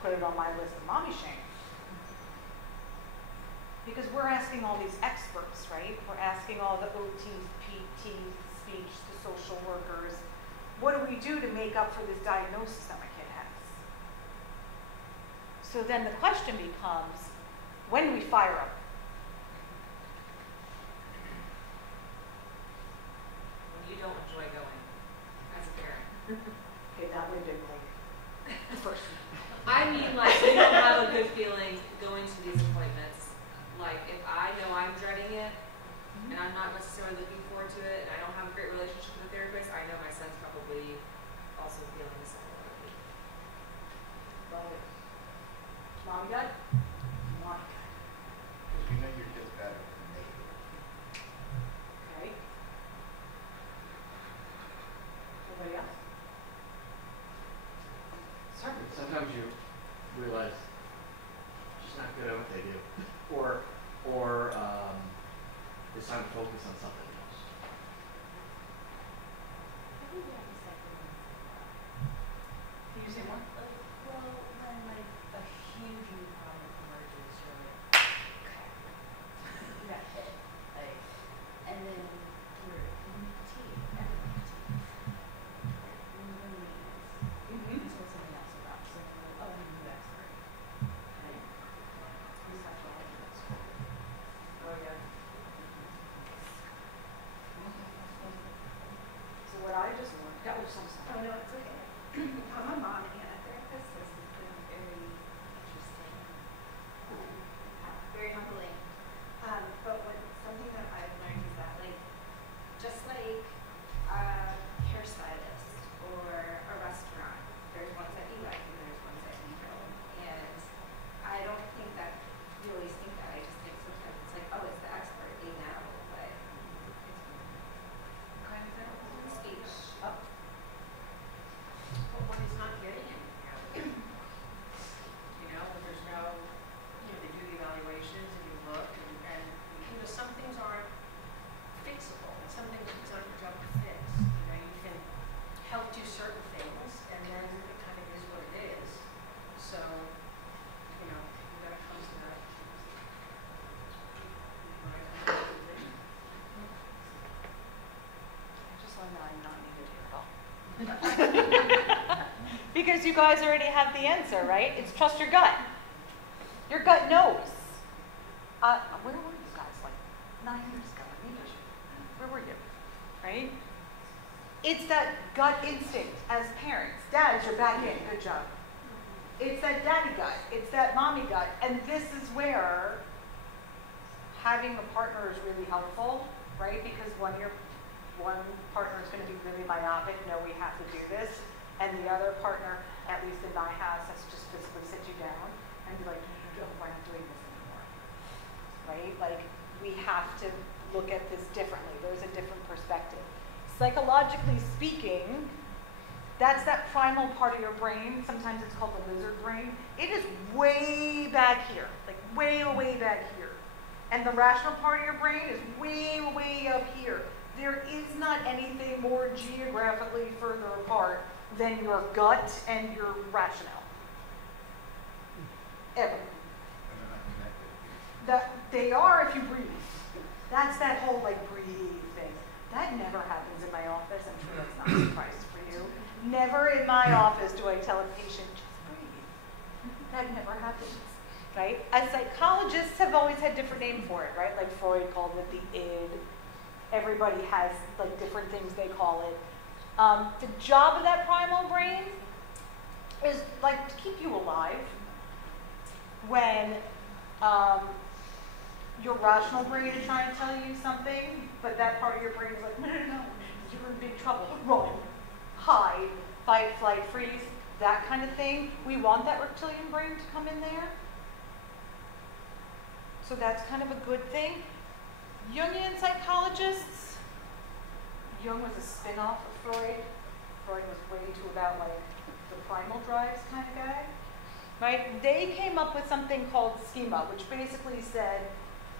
Put it on my list of mommy shame. Because we're asking all these experts, right? We're asking all the OTs, PTs, speech, the social workers. What do we do to make up for this diagnosis that my kid has? So then the question becomes, when do we fire them? When you don't enjoy going as a parent. Okay, that would have been like the first one. I mean, like, you don't have a good feeling going to these appointments. Like, if I know I'm dreading it, and I'm not necessarily looking forward to it, and I don't have a great relationship with the therapist, I know my son's probably also feeling the same way. Right. Mommy dad? Mommy dad. Because we know your kids better than they do. Okay. Anybody else? Sir? Sometimes you realize you're just not good at what they do, or it's time to focus on something else. Can you say more? Well, when like a huge new problem emerges, you're like, you got hit, like, and then you're in fatigue, everyone's fatigued. And you're going to meetings, until something else erupts, and you're like, oh, I'm a new expert. Right? You have to all do this. Oh, yeah. So what I just learned, that was some Oh, no, it's okay. I'm a mom and a guys already have the answer, right? It's trust your gut. Your gut knows. Where were you guys like 9 years ago? Where were you? Right? It's that gut instinct as parents. Dads, you're back in. Good job. It's that daddy gut. It's that mommy gut. And this is where having a partner is really helpful, right? Because one partner is going to be really myopic, no, we have to do this. And the other partner, at least in my house, has to just physically sit you down and be like, no, we're not doing this anymore. Right? Like, we have to look at this differently. There's a different perspective. Psychologically speaking, that's that primal part of your brain. Sometimes it's called the lizard brain. It is way back here, like way, way back here. And the rational part of your brain is way, way up here. There is not anything more geographically further apart than your gut and your rationale. Ever. They are if you breathe. That's that whole like breathe thing. That never happens in my office. I'm sure that's not a surprise for you. Never in my office do I tell a patient, just breathe. That never happens, right? As psychologists have always had different names for it, right? Like Freud called it the id. Everybody has like different things they call it. The job of that primal brain is like to keep you alive when your rational brain is trying to tell you something, but that part of your brain is like, no, you're in big trouble. Run, hide, fight, flight, freeze, that kind of thing. We want that reptilian brain to come in there. So that's kind of a good thing. Jungian psychologists, Jung was a spin-off of Freud. Freud was way too about like the primal drives kind of guy. Right? They came up with something called schema, which basically said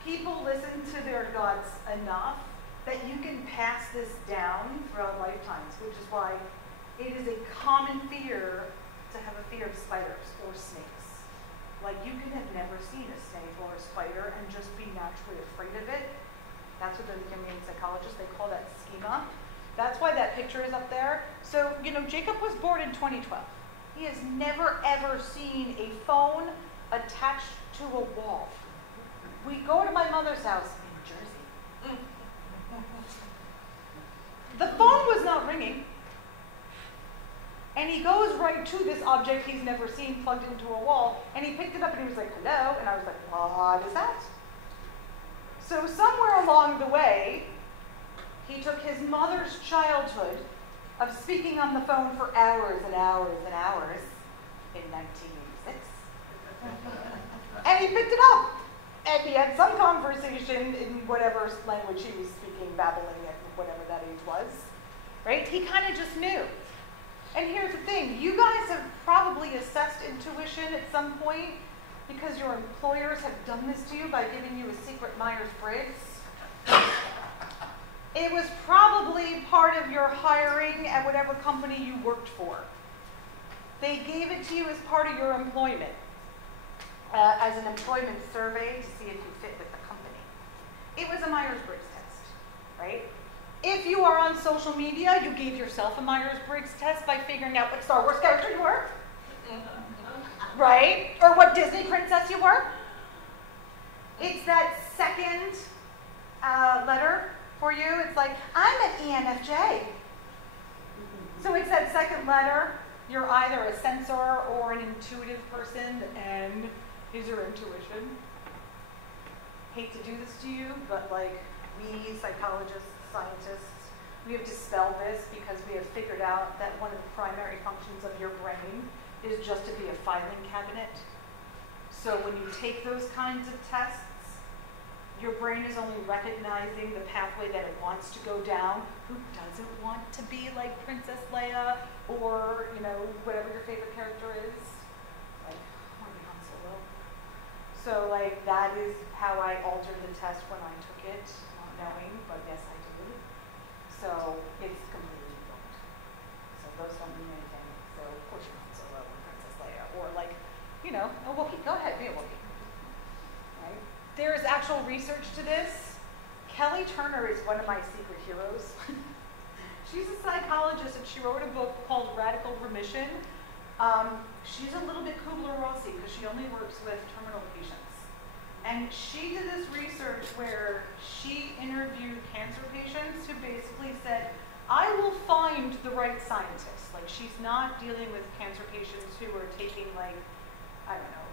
people listen to their guts enough that you can pass this down throughout lifetimes, which is why it is a common fear to have a fear of spiders or snakes. Like you can have never seen a snake or a spider and just be naturally afraid of it. That's what the Jungian psychologists, they call that schema. That's why that picture is up there. So, you know, Jacob was born in 2012. He has never ever seen a phone attached to a wall. We go to my mother's house in Jersey. The phone was not ringing. And he goes right to this object he's never seen plugged into a wall, and he picked it up and he was like, hello? And I was like, what is that? So somewhere along the way, he took his mother's childhood of speaking on the phone for hours and hours and hours in 1986. And he picked it up. And he had some conversation in whatever language he was speaking, babbling at whatever that age was. Right? He kind of just knew. And here's the thing. You guys have probably assessed intuition at some point because your employers have done this to you by giving you a secret Myers-Briggs. It was probably part of your hiring at whatever company you worked for. They gave it to you as part of your employment, as an employment survey to see if you fit with the company. It was a Myers-Briggs test, right? If you are on social media, you gave yourself a Myers-Briggs test by figuring out what Star Wars character you were, right? Or what Disney princess you were. It's that second letter for you. It's like, I'm an ENFJ. So it's that second letter. You're either a sensor or an intuitive person, and here's your intuition. Hate to do this to you, but like we psychologists, scientists, we have dispelled this because we have figured out that one of the primary functions of your brain is just to be a filing cabinet. So when you take those kinds of tests, your brain is only recognizing the pathway that it wants to go down. Who doesn't want to be like Princess Leia or, you know, whatever your favorite character is? Like, I want to be Han Solo. So, like, that is how I altered the test when I took it, not knowing, but yes, I did. So, it's completely built. So, those don't mean anything. So, of course, you're Han Solo or Princess Leia. Or, like, you know, a Wookiee. Go ahead, be a Wookiee. Right? There is actual research to this. Kelly Turner is one of my secret heroes. She's a psychologist, and she wrote a book called Radical Remission, She's a little bit Kubler-Rossy because she only works with terminal patients. And she did this research where she interviewed cancer patients who basically said, I will find the right scientist. Like, she's not dealing with cancer patients who are taking, like, I don't know,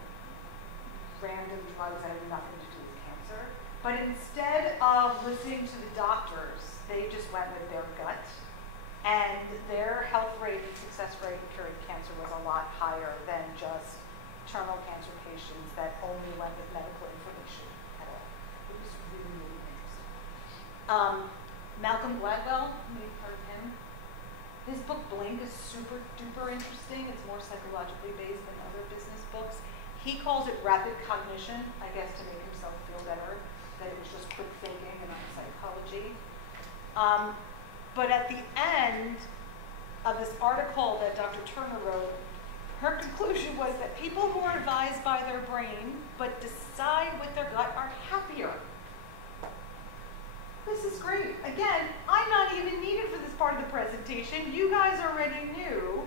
random drugs that have nothing to do with cancer. But instead of listening to the doctors, they just went with their gut. And their health rate and success rate in curing cancer was a lot higher than just terminal cancer patients that only went with medical information at all. It was really, really interesting. Malcolm Gladwell, maybe heard of him. His book Blink is super duper interesting. It's more psychologically based than other business books. He calls it rapid cognition, I guess to make himself feel better, that it was just quick thinking and not psychology. But at the end of this article that Dr. Turner wrote, her conclusion was that people who are advised by their brain but decide with their gut are happier. This is great. Again, I'm not even needed for this part of the presentation. You guys already knew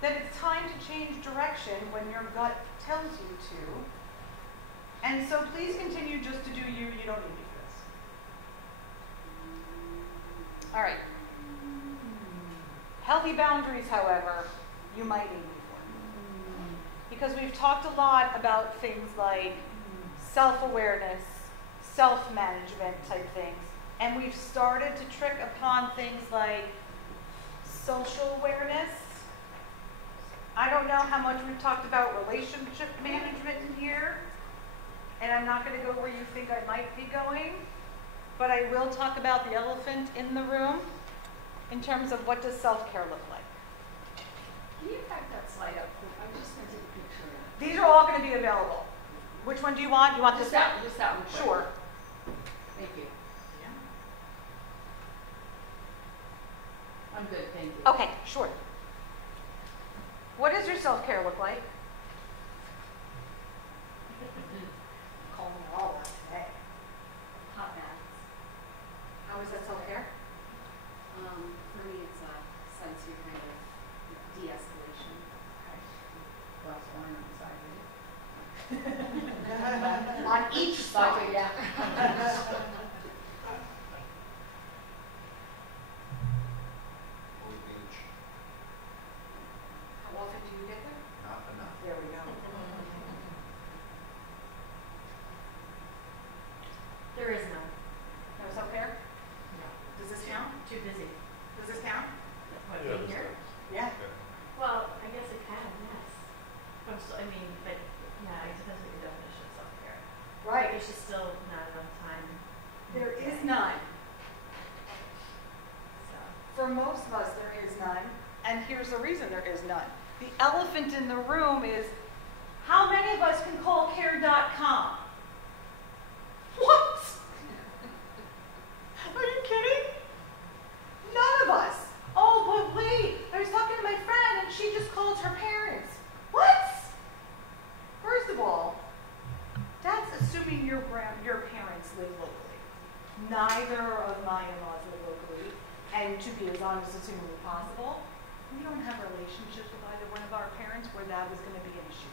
that it's time to change direction when your gut tells you to. And so please continue just to do you. You don't need me for this. All right. Healthy boundaries, however, you might need me for. Because we've talked a lot about things like self-awareness, self-management type things, and we've started to trick upon things like social awareness. I don't know how much we've talked about relationship management in here, and I'm not going to go where you think I might be going, but I will talk about the elephant in the room in terms of what does self-care look like. Can you back that slide up? I'm just going to take a picture of it. These are all going to be available. Which one do you want? You want this one? Just that one. Sure. Thank you. I'm good, thank you. Okay, sure. What does your self-care look like? Call me all that today. Hot baths. How is that self-care? For me, it's a sensory kind of de-escalation. Glass of wine on the side. On each side. Yeah. Old Beach, How often do you get there? not enough. There we go. There is none. No self-care? No. Does this count? Too busy. Does this count? What, Yeah, being this here? does. Yeah. Well, I guess it can, yes. But I'm still, I mean, but yeah, it depends what your definition of self-care. Right. There's just still not enough time. There is none. So. For most of us, there is none. And here's the reason there is none. The elephant in the room is, how many of us can call care.com? What? Are you kidding? None of us. Oh, but wait, I was talking to my friend and she just called her parents. What? First of all, that's assuming your parents live locally. Neither of my in-laws live locally, and to be as honest as humanly possible, we don't have relationships with either one of our parents where that was going to be an issue.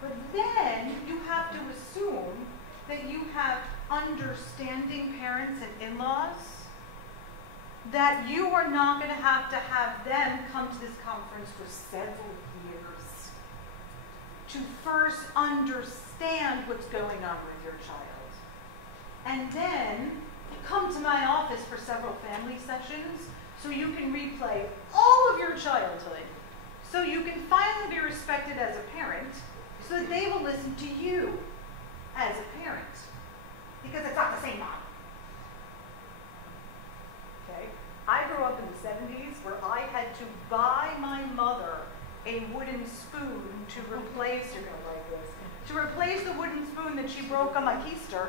But then you have to assume that you have understanding parents and in-laws, that you are not going to have them come to this conference for several years to first understand what's going on with your child. And then come to my office for several family sessions so you can replay all of your childhood, so you can finally be respected as a parent, so that they will listen to you as a parent. Because it's not the same model. Okay? I grew up in the 70s where I had to buy my mother a wooden spoon to replace, you're going to like this, to replace the wooden spoon that she broke on my keister.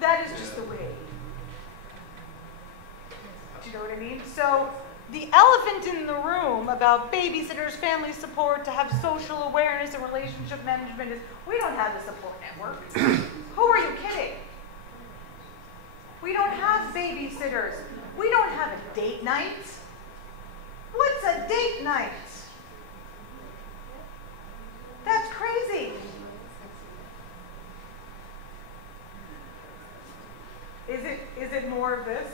That is just the way. Do you know what I mean? So the elephant in the room about babysitters, family support, to have social awareness and relationship management is, we don't have a support network. Who are you kidding? We don't have babysitters. We don't have a date night. What's a date night? That's crazy. Is it more of this?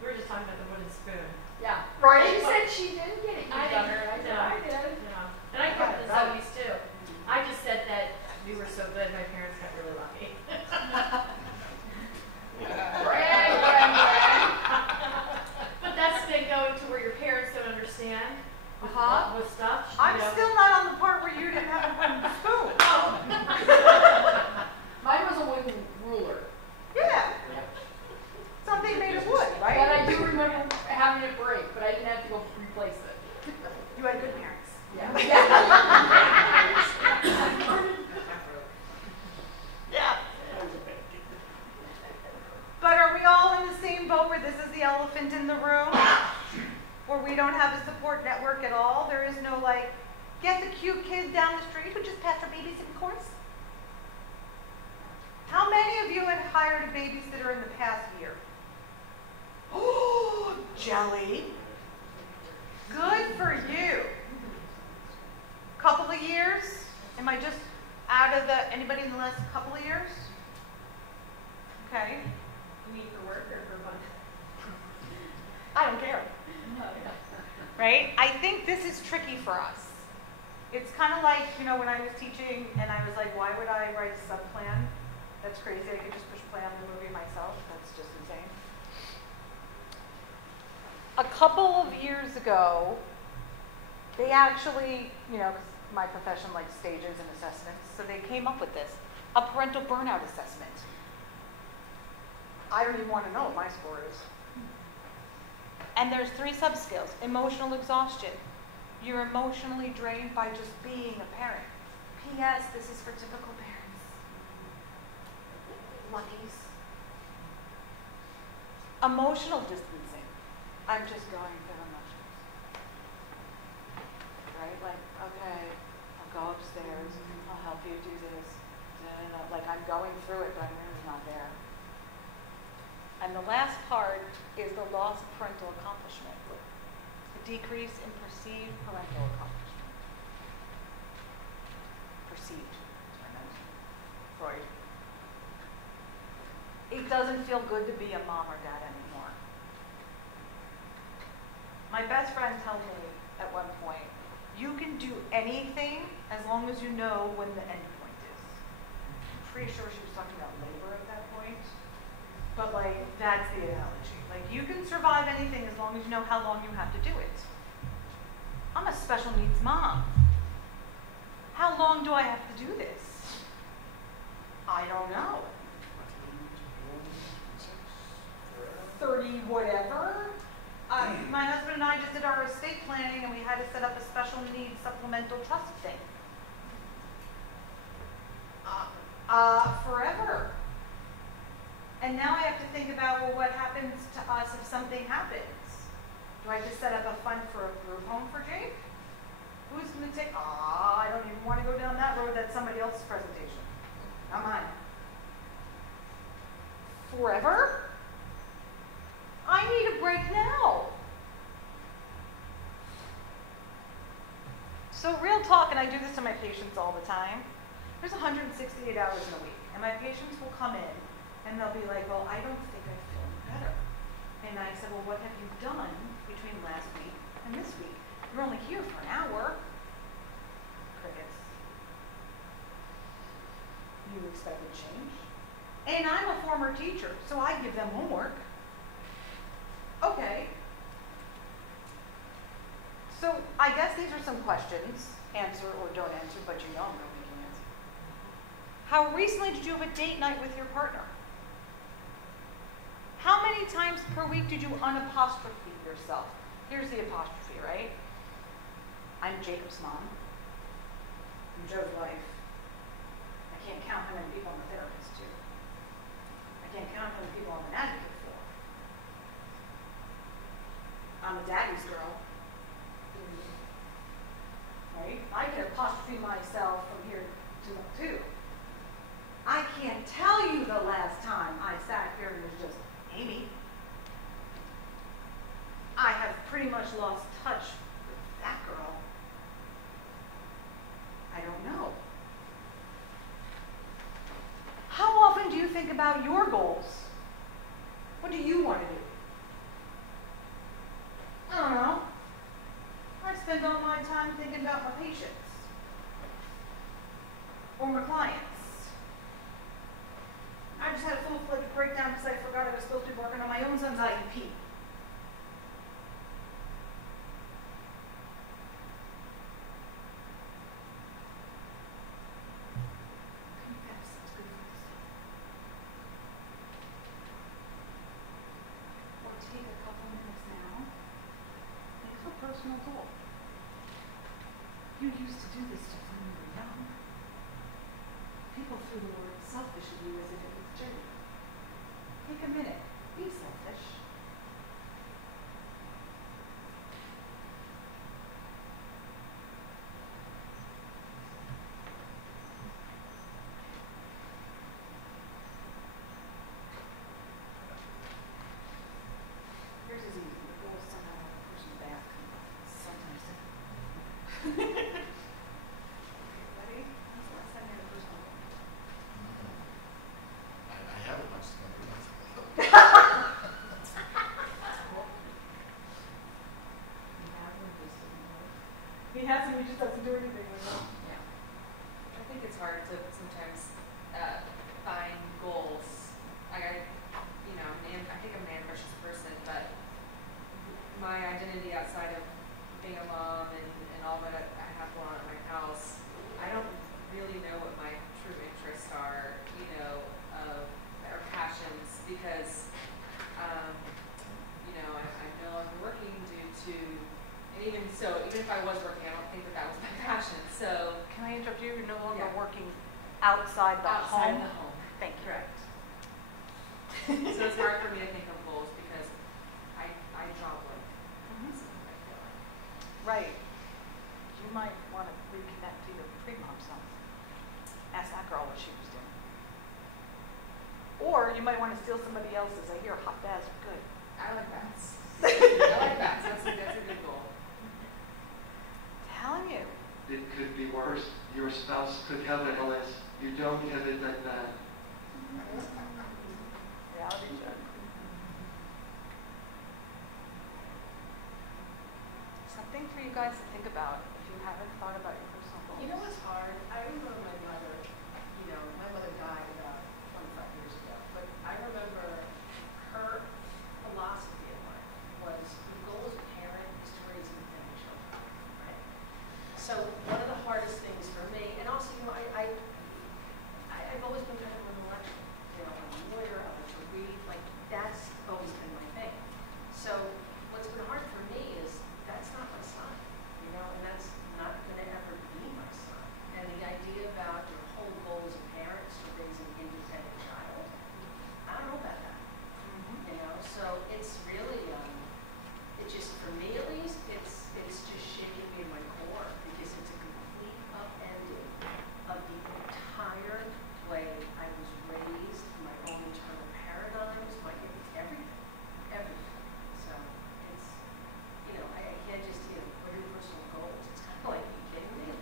We were just talking about the wooden spoon. Yeah. Right. She said she didn't get it. I done did. her. I said, No. I did. Yeah. And I grew up in the 70s too. I just said that we were so good, my parents got really lucky. Brag, brag, brag. But that's been going to where your parents don't understand with, Uh-huh. with stuff. you I'm know. still not on the part where you didn't have a wooden spoon. Mine was a wooden ruler. Yeah. Something made of wood, right? But I do remember having it break, but I didn't have to go replace it. You had good parents. Yeah. Yeah. But are we all in the same boat where this is the elephant in the room? Where we don't have a support network at all? There is no like, get the cute kid down the street who just passed her babysitting course? How many of you had hired a babysitter in the past year? Oh, jelly. Good for you. Couple of years? Am I just out of anybody in the last couple of years? Okay. You mean for work or for fun? I don't care. Right? I think this is tricky for us. It's kind of like, when I was teaching and I was like, why would I write a subplan? That's crazy. I could just push play on the movie myself. That's just insane. A couple of years ago, they actually, 'cause my profession likes stages and assessments, so they came up with this, a parental burnout assessment. I don't even want to know what my score is. And there's 3 sub-skills. Emotional exhaustion. You're emotionally drained by just being a parent. P.S. This is for typical parents. Luckies. Emotional distancing. I'm just going through emotions. Right? Like, okay, I'll go upstairs. I'll help you do this. Like, I'm going through it, but I'm really not there. And the last part is the loss of parental accomplishment. A decrease in perceived parental accomplishment. Perceived. That's what I meant. Freud. It doesn't feel good to be a mom or dad anymore. My best friend told me at one point, you can do anything as long as you know when the end point is. I'm pretty sure she was talking about labor at that point. But that's the analogy. You can survive anything as long as you know how long you have to do it. I'm a special needs mom. How long do I have to do this? I don't know. 30 whatever. My husband and I just did our estate planning and we had to set up a special needs supplemental trust thing. Forever. And now I have to think about, well, what happens to us if something happens? Do I just set up a fund for a group home for Jake? Who's going to take, I don't even want to go down that road. That's somebody else's presentation. Not mine. Forever? I need a break now. So real talk, and I do this to my patients all the time, there's 168 hours in a week. And my patients will come in and they'll be like, well, I don't think I feel any better. And I said, well, what have you done between last week and this week? You're only here for an hour. Crickets. You expected change? And I'm a former teacher, so I give them homework. Okay. So I guess these are some questions. Answer or don't answer, but you know I'm going to make you answer. How recently did you have a date night with your partner? How many times per week did you unapostrophe yourself? Here's the apostrophe, right? I'm Jacob's mom. I'm Joe's wife. I can't count how many people I'm a therapist to. I can't count how many people I'm an advocate for. I'm a daddy's girl. Right? I can apostrophe myself from here to two. I can't tell you the last time I sat here and was just Amy. much lost touch with that girl. I don't know. How often do you think about your goals? What do you want to do? I don't know. I spend all my time thinking about my patients or my clients. I just had a full-fledged breakdown because I forgot I was supposed to be working on my own son's IEP. Or take a couple minutes now. Think of a personal goal. You used to do this stuff when you were young. People threw the word selfish at you as if it was dirty. Take a minute. Be selfish. Yours is easy. The goal is somehow have a person's back. Sometimes. Ready? When's the last time you had a personal goal? I have a bunch of them. He has him, he just doesn't do anything with it. Yeah. I think it's hard to sometimes find goals. Like I think I'm an ambitious person, but my identity outside of being a mom and all that I have going on at my house, I don't really know what my true interests are, or passions, because I'm no longer working due to, and even if I was working, I don't think that was my passion. So Can I interrupt you? You're no longer Yeah. working outside the home? outside the home. Thank you. Correct. So it's hard for me to think of goals because I job like something I feel like. Right. You might want to reconnect to your pre-mom self. Ask that girl what she was doing. Or you might want to steal somebody else's. I hear hot baths are good. I like bats. I like bats. That's a good goal. Telling you. It could be worse. Your spouse could have it, Alice. You don't have it like that. Reality check. Something for you guys to think about if you haven't thought about your personal goals. You know what's hard? I remember my mother, my mother died about 25 years ago, but I remember her philosophy in life was the goal as a parent is to raise independent children, right? So one of the hardest things for me, and also, I've always been kind of an intellectual. I'm a lawyer, I like to read, that's always been my thing. So what's been hard for me is that's not my son, and that's not going to ever be my son. And the idea about your whole goal as a parent is to raise an independent child, I don't know about that. So it's really, it just, for me at least, it's just shaking me in my core because it's a complete upending of the entire way I was raised, my own internal paradigms, everything. So it's, I can't just, what are your personal goals? It's kind of like, are you kidding me?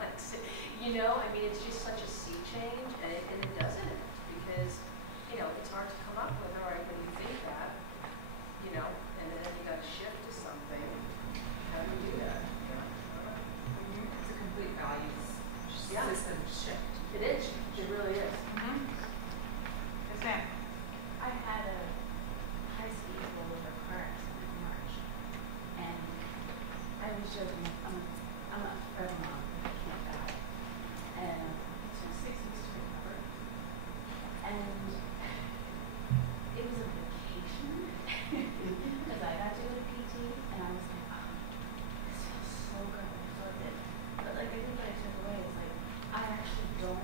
It's just such a sea change, and it doesn't end because, it's hard to come up with, all right, when you think that, and then you got to shift to something. How do you do that? It's a complete values Yeah. system shift. It is. It really is. Yes, ma'am. I had a high-speed rollover car accident in March, and I was joking. I'm a forever mom. I can't die, and it took 6 weeks to recover. And it was a vacation because I got to go to PT, and I was like, oh, this feels so good. I felt it, but I think what I took away is I actually don't.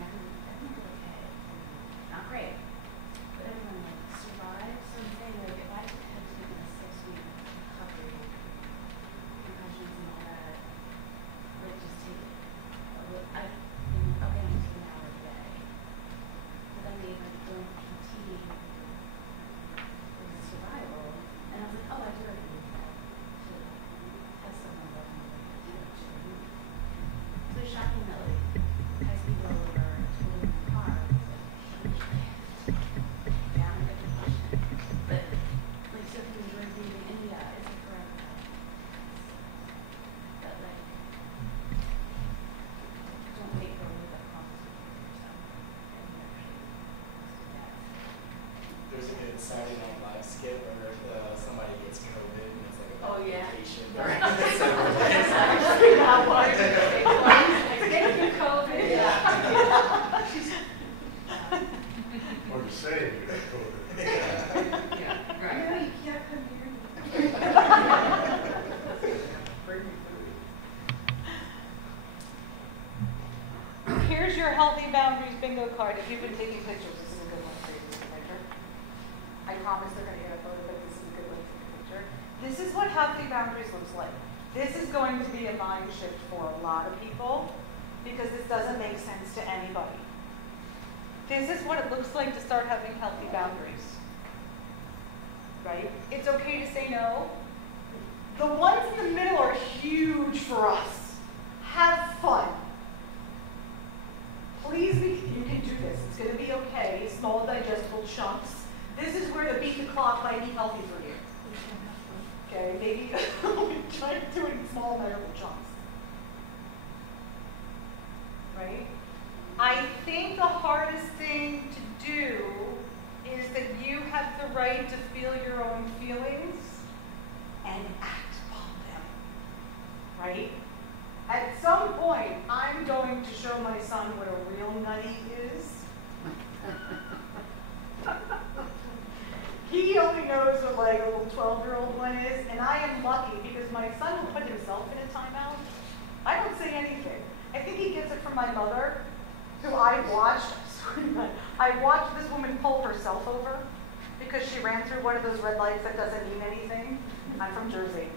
Everyone's okay. Not great, but everyone survived. So I'm saying if I had taken a 6-week recovery Saturday Night Live skit where somebody gets COVID and it's like a Oh, yeah. vacation. That one. Thank you, COVID. Yeah. Or to say you got COVID. Yeah, right. No, you can't come here. Here's your healthy boundaries bingo card. If you've been taking pictures, this is a good one for you to take a picture. I promise they're going to get a photo, but this is a good one to take a picture. This is what healthy boundaries looks like. This is going to be a mind shift for a lot of people because this doesn't make sense to anybody. This is what it looks like to start having healthy boundaries. Right? It's okay to say no. The ones in the middle are huge for us. Have fun. Please, you can do this. It's going to be okay. Small digestible chunks. This is where the beat the clock might be healthy for you. Okay, maybe try to do it in small measurable chunks. Right? I think the hardest thing to do is that you have the right to feel your own feelings and act upon them. Right? At some point, I'm going to show my son what a real nutty is. He only knows what like a little 12-year-old one is, and I am lucky because my son will put himself in a timeout. I don't say anything. I think he gets it from my mother, who I watched. I watched this woman pull herself over because she ran through one of those red lights that doesn't mean anything. I'm from Jersey.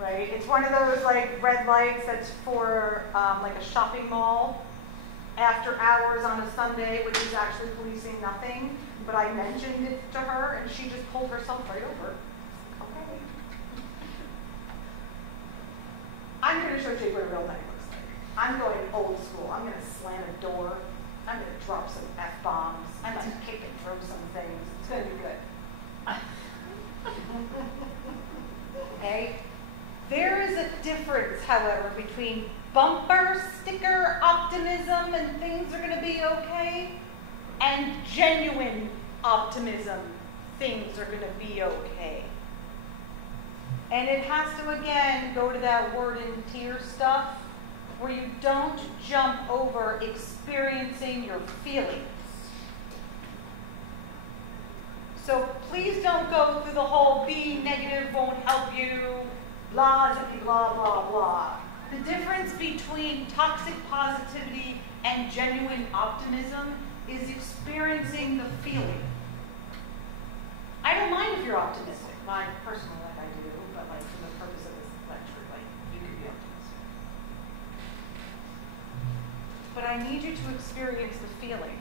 Right? It's one of those like red lights that's for like a shopping mall after hours on a Sunday, which is actually policing nothing. But I mentioned it to her, and she just pulled herself right over. Okay. I'm going to show Jake what a real night looks like. I'm going old school. I'm going to slam a door. I'm going to drop some F-bombs. I might kick and throw some things. It's going to be good. Okay? There is a difference, however, between bumper sticker optimism and things are going to be okay, and genuine optimism, things are going to be okay. And it has to, again, go to that word in tier stuff, where you don't jump over experiencing your feelings. So please don't go through the whole being negative won't help you, blah, blah, blah, blah. The difference between toxic positivity and genuine optimism is experiencing the feeling. I don't mind if you're optimistic. Mine personally, like I do, but like for the purpose of this lecture, like you can be optimistic. But I need you to experience the feeling.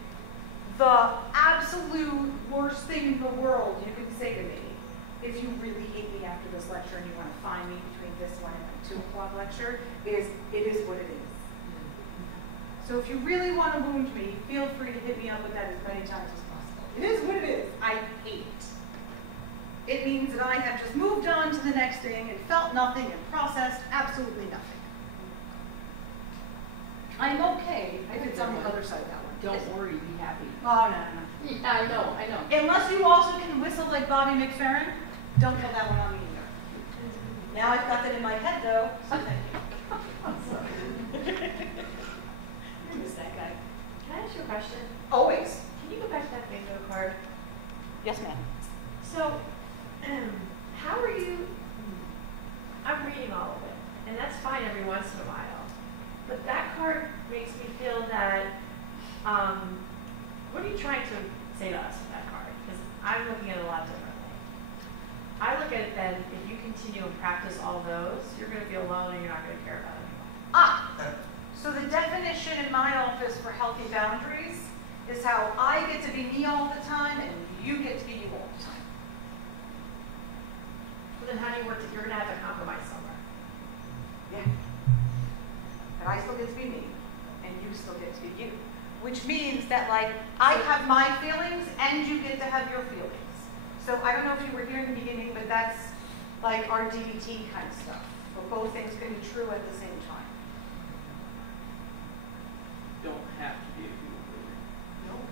The absolute worst thing in the world you can say to me, if you really hate me after this lecture and you want to find me between this one and my 2 o'clock lecture, is it is what it is. So if you really want to wound me, feel free to hit me up with that as many times as possible. It is what it is. I hate it. It means that I have just moved on to the next thing and felt nothing and processed absolutely nothing. I'm okay if it's on the other side of that one. Don't worry, be happy. Oh, no. Yeah, I know. Unless you also can whistle like Bobby McFerrin, don't put that one on me either. Now I've got that in my head, though, so thank you. I miss that guy. Can I ask you a question? Always. Can you go back to that bingo card? Yes, ma'am. So, how are you, I'm reading all of it, and that's fine every once in a while, but that card makes me feel that, what are you trying to say to us with that card? Because I'm looking at it a lot differently. I look at it then, if you continue and practice all those, you're going to be alone and you're not going to care about anyone. So the definition in my office for healthy boundaries is how I get to be me all the time and you get to be you all the time. But then how do you work? You're going to have to compromise somewhere. Yeah. And I still get to be me and you still get to be you. Which means that like I have my feelings and you get to have your feelings. So I don't know if you were here in the beginning, but that's like our DBT kind of stuff. But both things can be true at the same time. Don't have to be a people pleaser. Nope.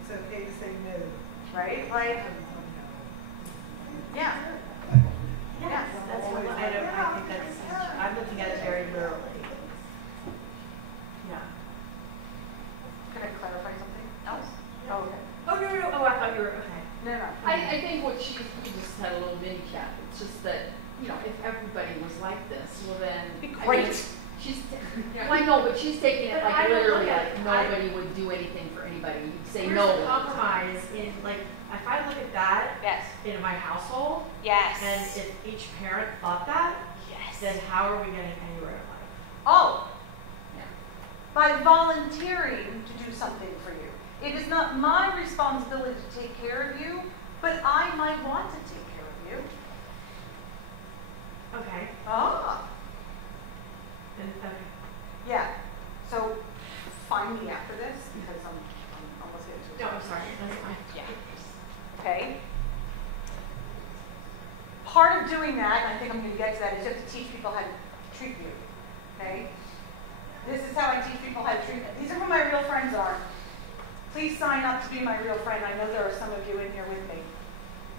It's okay to say no. right? Like, yeah. Yes, that's what I think that's, I'm looking at it very literally. Yeah. Can I clarify something else? Oh, okay. Oh, no. Oh, I thought you were, okay. No. I think what she we just had a little mini chat. It's just that, you know, if everybody was like this, well then. Be I great. mean, well, I know, but she's taking it But I like don't literally, look at like it. nobody would do anything for anybody. You'd say Here's no. the compromise in, like, if I look at that Yes. in my household, Yes. and if each parent thought that, Yes. then how are we getting anywhere in life? Oh, Yeah. by volunteering to do something for you. It is not my responsibility to take care of you, but I might want to take care of you. Okay. Ah. Okay. Yeah. So find me after this because I'm almost getting to it. No, I'm sorry. That's fine. Yeah. Okay. Part of doing that, and I think I'm going to get to that, is you have to teach people how to treat you. Okay? This is how I teach people how to treat them. These are who my real friends are. Please sign up to be my real friend. I know there are some of you in here with me.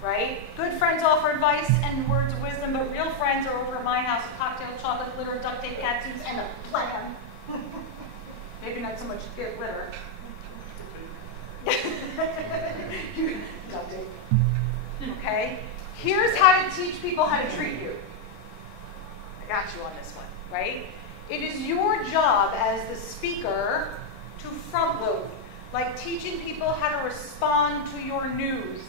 Right? Good friends offer advice and words of wisdom, but real friends are over at my house with cocktail, chocolate, glitter, duct tape, cat suits, and a plan. Maybe not so much glitter. Duct tape. Okay? Here's how to teach people how to treat you. I got you on this one, right? It is your job as the speaker to front load, like teaching people how to respond to your news.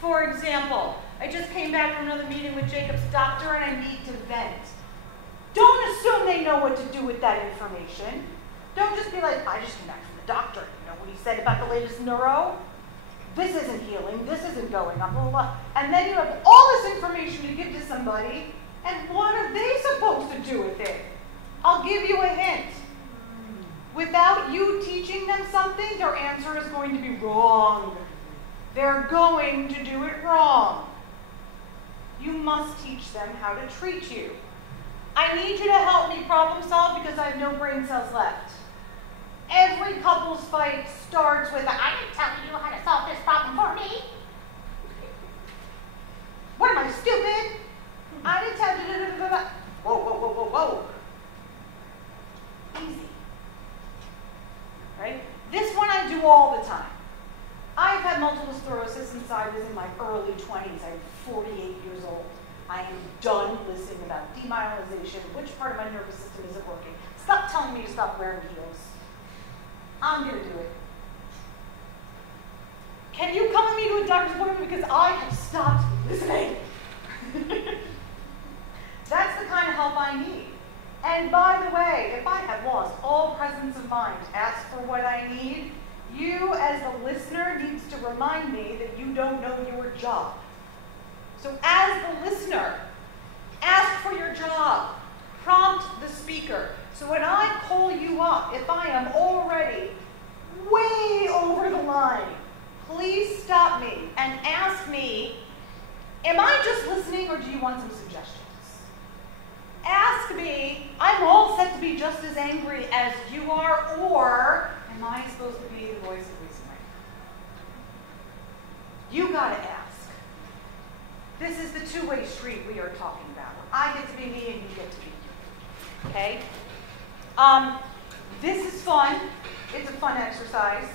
For example, I just came back from another meeting with Jacob's doctor and I need to vent. Don't assume they know what to do with that information. Don't just be like, I just came back from the doctor. You know what he said about the latest neuro? This isn't healing, this isn't going on, blah, blah, blah. And then you have all this information to give to somebody, and what are they supposed to do with it? I'll give you a hint. Without you teaching them something, their answer is going to be wrong. They're going to do it wrong. You must teach them how to treat you. I need you to help me problem solve because I have no brain cells left. Every couple's fight starts with, I didn't tell you how to solve this problem for me. What am I, stupid? I didn't tell you. Whoa. Easy. Right? This one I do all the time. I've had multiple sclerosis since I was in my early 20s. I'm 48 years old. I am done listening about demyelization. Which part of my nervous system isn't working? Stop telling me to stop wearing heels. I'm going to do it. Can you come with me to a doctor's appointment because I have stopped listening? That's the kind of help I need. And by the way, if I have lost all presence of mind to ask for what I need, you as the listener needs to remind me that you don't know your job. So as the listener, ask for your job. Prompt the speaker. So when I call you up, if I am already way over the line, please stop me and ask me, am I just listening or do you want some suggestions? Ask me, I'm all set to be just as angry as you are, or am I supposed to be the voice of reason right now? You gotta ask. This is the two-way street we are talking about. I get to be me and you get to be you. Okay? This is fun. It's a fun exercise.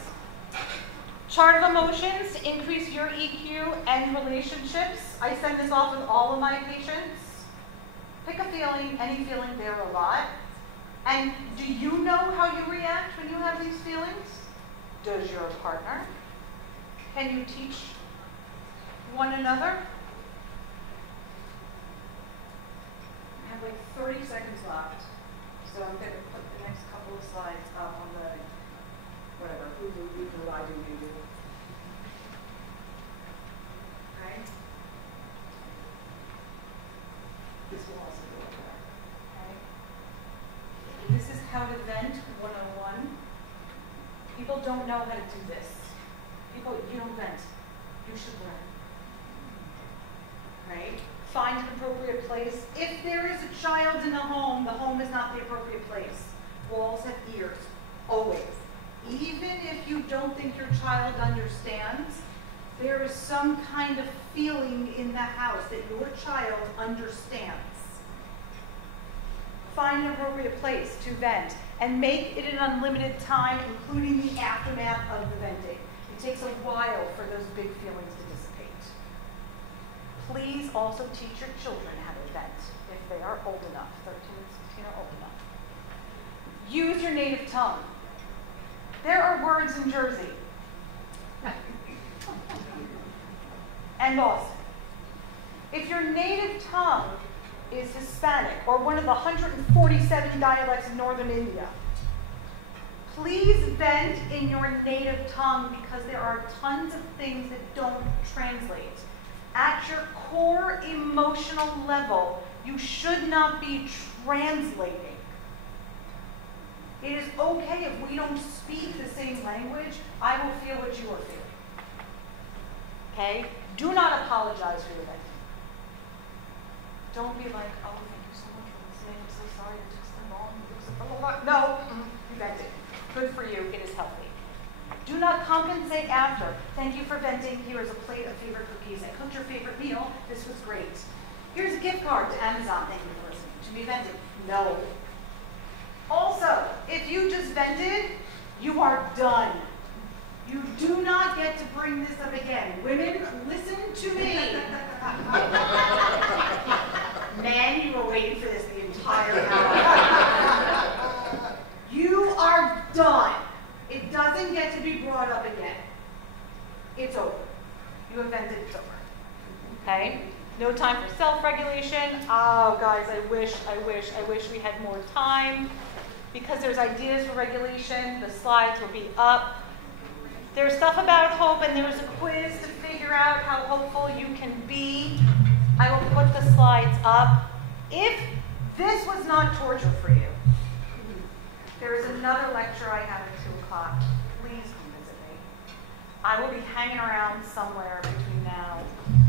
Chart of emotions to increase your EQ and relationships. I send this off with all of my patients. Pick a feeling, any feeling there a lot. And do you know how you react when you have these feelings? Does your partner? Can you teach one another? I have like 30 seconds left. So I'm going to put the next couple of slides up on the, whatever, who do, you do, I do, you do. Okay? This will also go over there. Okay? This is how to vent 101. People don't know how to do this. People, you don't vent. You should learn. Right? Find an appropriate place. If there is a child in the home is not the appropriate place. Walls have ears, always. Even if you don't think your child understands, there is some kind of feeling in the house that your child understands. Find an appropriate place to vent and make it an unlimited time, including the aftermath of the venting. It takes a while for those big feelings to dissipate. Please also teach your children how to vent if they are old enough. 13 and 16 are old enough. Use your native tongue. There are words in Jersey and Boston. If your native tongue is Hispanic or one of the 147 dialects of Northern India, please vent in your native tongue because there are tons of things that don't translate. At your core emotional level, you should not be translating. It is okay if we don't speak the same language. I will feel what you are feeling. Okay? Do not apologize for your venting. Don't be like, oh, thank you so much for listening. I'm so sorry it took so long. No, you vented. Good for you. It is healthy. Do not compensate after. Thank you for venting. Here is a plate of favorite cookies. I cooked your favorite meal. This was great. Here's a gift card to Amazon. Thank you for listening. Should be vented. No. Also, if you just vented, you are done. You do not get to bring this up again. Women, listen to me. Men, you were waiting for this the entire hour. You are done. It doesn't get to be brought up again. It's over. You have vented, it's over. Okay? No time for self-regulation. Oh, guys, I wish we had more time. Because there's ideas for regulation, the slides will be up. There's stuff about hope, and there's a quiz to figure out how hopeful you can be. I will put the slides up. If this was not torture for you, there is another lecture I have at 2 o'clock. Please come visit me. I will be hanging around somewhere between now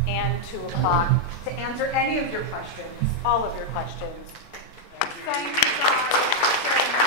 and 2 o'clock to answer any of your questions, all of your questions. Thank you guys.